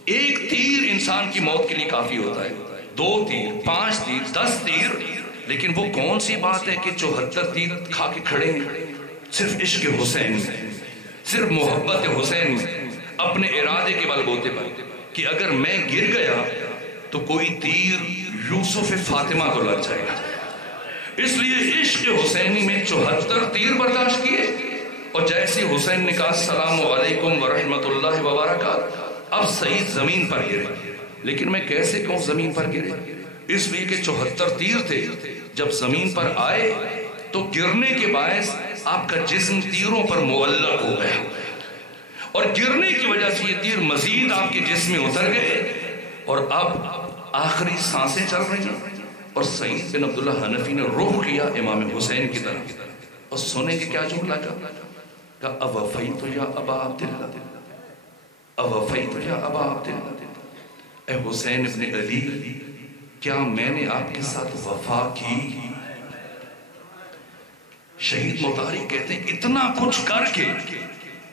ایک تیر انسان کی موت کے لیے کافی ہوتا ہے، 2 تیر، 5 تیر، 10 تیر، لیکن وہ کون سی بات ہے کہ 74 تیر کھا کے کھڑے ہیں؟ صرف عشق حسین میں، صرف محبت حسین میں، اپنے ارادے کے بل بوتے پر کہ اگر میں گر گیا تو کوئی تیر یوسف فاطمہ کو لگ جائے گا، اس لیے عشق حسینی میں 74 تیر برداشت کیے۔ اور جیسے حسین نے کہا السلام علیکم ورحمت اللہ وبرکاتہ، اب سعید زمین پر گرے۔ لیکن میں کیسے کہوں زمین پر گرے؟ اس لیے کہ 74 تیر تھے، جب زمین پر آئے تو گرنے کے باعث آپ کا جسم تیروں پر معلق ہو گیا، اور گرنے کی وجہ سے یہ تیر مزید آپ کے جسم میں اتر گئے، اور اب آخری سانسیں چل رہی ہیں۔ اور سعید بن عبداللہ حنفی نے رخ کیا امام حسین کی طرف، اور سنیں گے کیا جملہ کہا، اوفیت یا ابا عبداللہ، اوفیت یا ابا عبداللہ، اے حسین ابن علی، کیا میں نے آپ کے ساتھ وفا کی؟ شہید مطہری کہتے ہیں اتنا کچھ کر کے،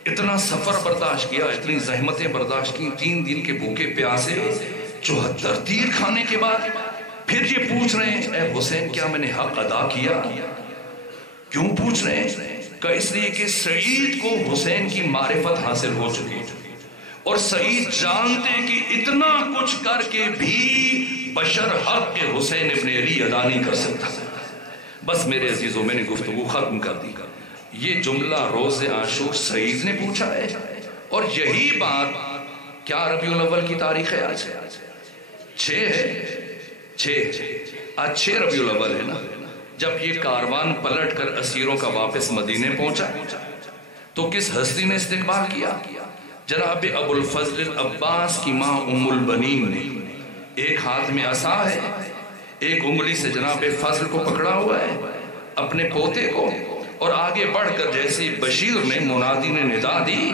اتنا سفر برداشت کیا، اتنی زحمتیں برداشت کی، 3 دن کے بھوکے پیاسے، 74 تیر کھانے کے بعد پھر یہ پوچھ رہے ہیں اے حسین کیا میں نے حق ادا کیا؟ کیوں پوچھ رہے ہیں؟ کہ اس لیے کہ سعید کو حسین کی معرفت حاصل ہو چکی، اور سعید جانتے کہ اتنا کچھ کر کے بھی بشر حق کے حسین ابن علی ادا نہیں کر سکتا۔ بس میرے عزیزوں، میں نے گفتگو ختم کر دی۔ یہ جملہ روز عاشور سعید نے پوچھا ہے، اور یہی بات کیا ربیع الاول کی تاریخ ہے؟ آج 6 ہے، 6 ربیع الاول ہے نا، جب یہ کاروان پلٹ کر اسیروں کا واپس مدینے پہنچا تو کس ہستی نے استقبال کیا؟ جناب ابو الفضل العباس کی ماں ام البنین نے۔ ایک ہاتھ میں عصا ہے، ایک انگلی سے جناب فضل کو پکڑا ہوا ہے، اپنے پوتے کو، اور آگے بڑھ کر جیسے بشیر نے، منادی نے ندا دی،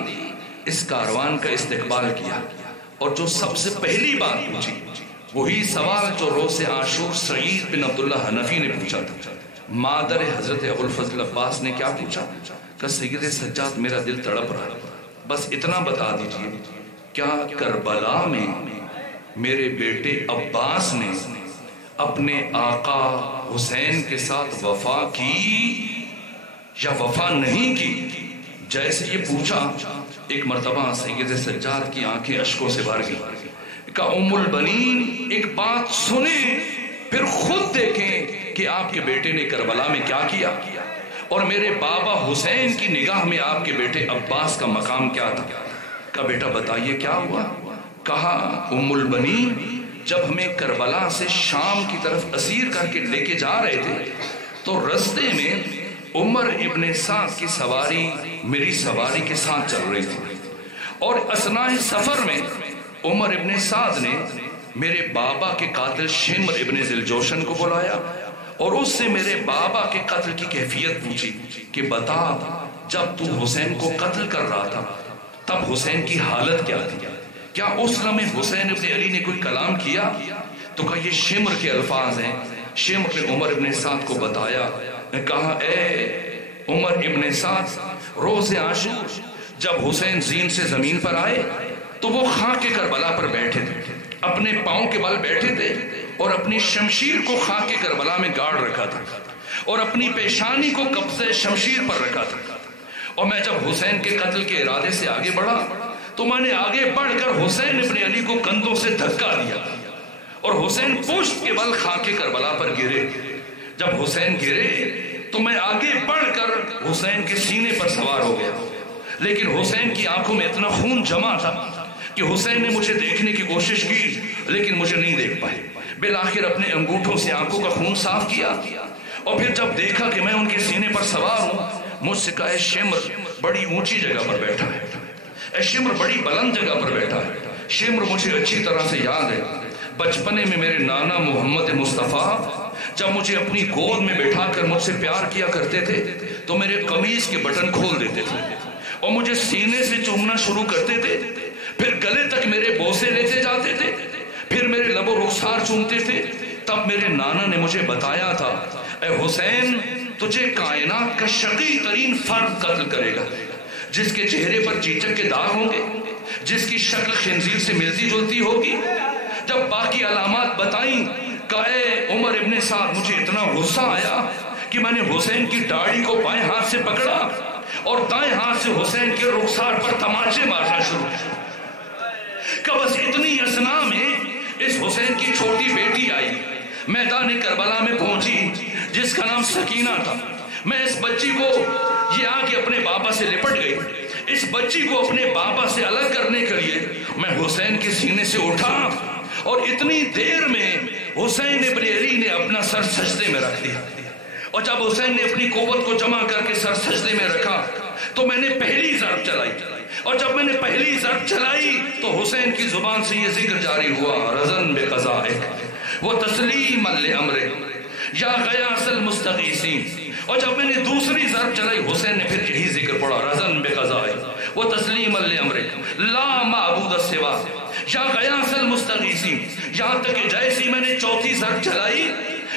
اس کاروان کا استقبال کیا، اور جو سب سے پہلی بات پوچھی وہی سوال جو روز عاشور سعید بن عبداللہ حنفی نے پوچھا تھا۔ مادر حضرت ابو الفضل عباس نے کیا پوچھا؟ کہ سید سجاد میرا دل تڑپ رہا ہے، بس اتنا بتا دیجئے، کیا کربلا میں میرے بیٹے عباس نے اپنے آقا حسین کے ساتھ وفا کی یا وفا نہیں کی؟ جیسے یہ پوچھا، ایک مرتبہ سید سجاد کی آنکھیں اشکوں سے بھر گئی۔ کہ ام البنین ایک بات سنیں پھر خود دیکھیں کہ آپ کے بیٹے نے کربلا میں کیا کیا۔ اور میرے بابا حسین کی نگاہ میں آپ کے بیٹے عباس کا مقام کیا تھا؟ کہا بیٹا بتائیے کیا ہوا؟ کہا ام البنین جب ہمیں کربلا سے شام کی طرف اسیر کر کے لے کے جا رہے تھے تو رستے میں عمر ابن سعد کی سواری میری سواری کے ساتھ چل رہی تھی، اور اثناء سفر میں عمر ابن سعد نے میرے بابا کے قاتل شمر ابن ذلجوشن کو بلایا اور اس سے میرے بابا کے قتل کی کیفیت پوچھی کہ بتا جب تو حسین کو قتل کر رہا تھا تب حسین کی حالت کیا تھی؟ کیا اس لمحے حسین ابن علی نے کوئی کلام کیا؟ تو کہا یہ شمر کے الفاظ ہیں۔ شمر نے عمر ابن سعد کو بتایا، کہا اے عمر ابن سعد، روز عاشور جب حسین زین سے زمین پر آئے تو وہ خاک کربلا پر بیٹھے تھے، اپنے پاؤں کے بل بیٹھے تھے اور اپنی شمشیر کو خاک کربلا میں گاڑ رکھا تھا اور اپنی پیشانی کو قبضے شمشیر پر رکھا تھا، اور میں جب حسین کے قتل کے ارادے سے آگے بڑھا تو میں نے آگے بڑھ کر حسین ابن علی کو کندھوں سے دھکا دیا اور حسین پشت کے بل خاک کربلا پر گرے۔ جب حسین گرے تو میں آگے بڑھ کر حسین کے سینے پر سوار ہو گیا، لیکن حسین کی آنکھوں میں اتنا خون جمع تھا کہ حسین نے مجھے دیکھنے کی کوشش کی لیکن مجھے نہیں دیکھ پائے۔ بالآخر اپنے انگوٹھوں سے آنکھوں کا خون صاف کیا اور پھر جب دیکھا کہ میں ان کے سینے پر سوار ہوں، مجھ سے کہا اے شمر بڑی اونچی جگہ پر بیٹھا ہے، اے شمر بڑی بلند جگہ پر بیٹھا ہے۔ شمر مجھے اچھی طرح سے یاد ہے، بچپنے میں میرے نانا محمد مصطفیٰ جب مجھے اپنی گود میں بیٹھا کر مجھ سے پیار کیا کرتے تھے تو میرے قمیض کے بٹن کھول دیتے تھے اور مجھے سینے سے چومنا شروع کرتے تھے، پھر گلے تک میرے بوسے لیتے جاتے تھے، پھر میرے لب و رخسار چومتے تھے۔ تب میرے نانا نے مجھے بتایا تھا اے حسین تجھے کائنات کا شقی ترین فرد قتل کرے گا، جس کے چہرے پر چیچک کے داغ ہوں گے، جس کی شکل خنزیر سے ملتی جلتی ہوگی۔ جب باقی علامات بتائیں کہ اے عمر ابن سعد مجھے اتنا غصہ آیا کہ میں نے حسین کی داڑھی کو بائیں ہاتھ سے پکڑا اور دائیں ہاتھ سے حسین کے رخسار پر تماچے مارنا شروع کہ بس اتنی اثنا میں اس حسین کی چھوٹی بیٹی آئی، میدان کربلا میں پہنچی جس کا نام سکینہ تھا۔ میں اس بچی کو یہ آ کے اپنے بابا سے لپٹ گئی، اس بچی کو اپنے بابا سے الگ کرنے کے لیے میں حسین کے سینے سے اٹھا اور اتنی دیر میں حسین ابن علی نے اپنا سر سجدے میں رکھ دیا، اور جب حسین نے اپنی قوت کو جمع کر کے سر سجدے میں رکھا تو میں نے پہلی ضرب چلائی، اور جب میں نے پہلی ضرب چلائی تو حسین کی زبان سے یہ ذکر جاری ہوا رضن بقضائک و تسلیما لامرک یا غیاث المستغیثین، اور جب میں نے دوسری ضرب چلائی حسین نے پھر یہی ذکر پڑھا رضن بقضائک و تسلیما لامرک لا معبود سوا یا غیاث المستغیثین، یہاں تک کہ جیسی میں نے چوتھی ضرب چلائی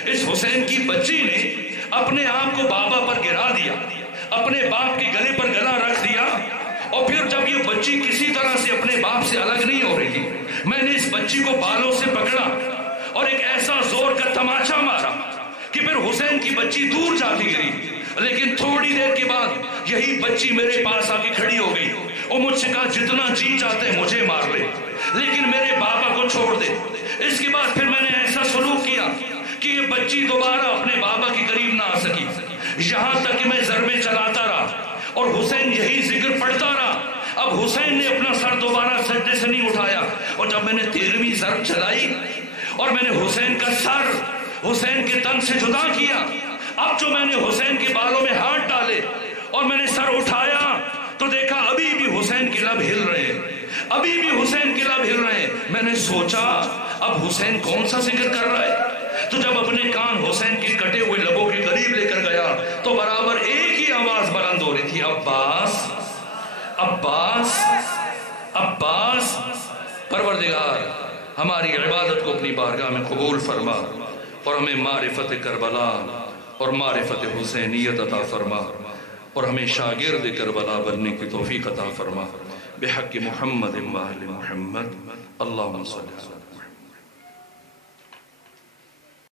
اس حسین کی بچی نے اپنے آپ کو بابا پر گرا دیا، اپنے باپ کے گلے پر گلا رکھ دیا، اور پھر جب یہ بچی کسی طرح سے اپنے باپ سے الگ نہیں ہو رہی تھی میں نے اس بچی کو بالوں سے پکڑا اور ایک ایسا زور کا تماچا مارا کہ پھر حسین کی بچی دور جاتی گری، لیکن تھوڑی دیر کے بعد یہی بچی میرے پاس آ کے کھڑی ہو گئی اور مجھ سے کہا جتنا جی چاہتے مجھے مار لے لیکن میرے بابا کو چھوڑ دے۔ اس کے بعد پھر میں نے ایسا سلوک کیا کہ یہ بچی دوبارہ اپنے بابا کے قریب نہ آ سکی، یہاں تک کہ میں ضربیں چلاتا رہا اور حسین یہی ذکر پڑھتا رہا۔ اب حسین نے اپنا سر دوبارہ سجدے سے نہیں اٹھایا، اور جب میں نے 13ویں ضرب چلائی اور میں نے حسین کا سر حسین کے تن سے جدا کیا، اب جو میں نے حسین کے بالوں میں ہاتھ ڈالے اور میں نے سر اٹھایا تو دیکھا ابھی بھی حسین کے لب ہل رہے ہیں، ابھی بھی حسین کے لب ہل رہے ہیں۔ میں نے سوچا اب حسین کون سا ذکر کر رہا ہے، تو جب اپنے کان حسین کے کٹے ہوئے لبوں کے قریب لے کر گیا تو برابر ایک ہی آواز بلند ہو رہی تھی عباس عباس عباس۔ پروردگار ہماری عبادت کو اپنی بارگاہ میں قبول فرما اور ہمیں معرفت کربلا اور معرفت حسینیت عطا فرما اور ہمیں شاگرد کربلا بننے کی توفیق عطا فرما بحق محمد و آل محمد۔ اللہم صلی اللہ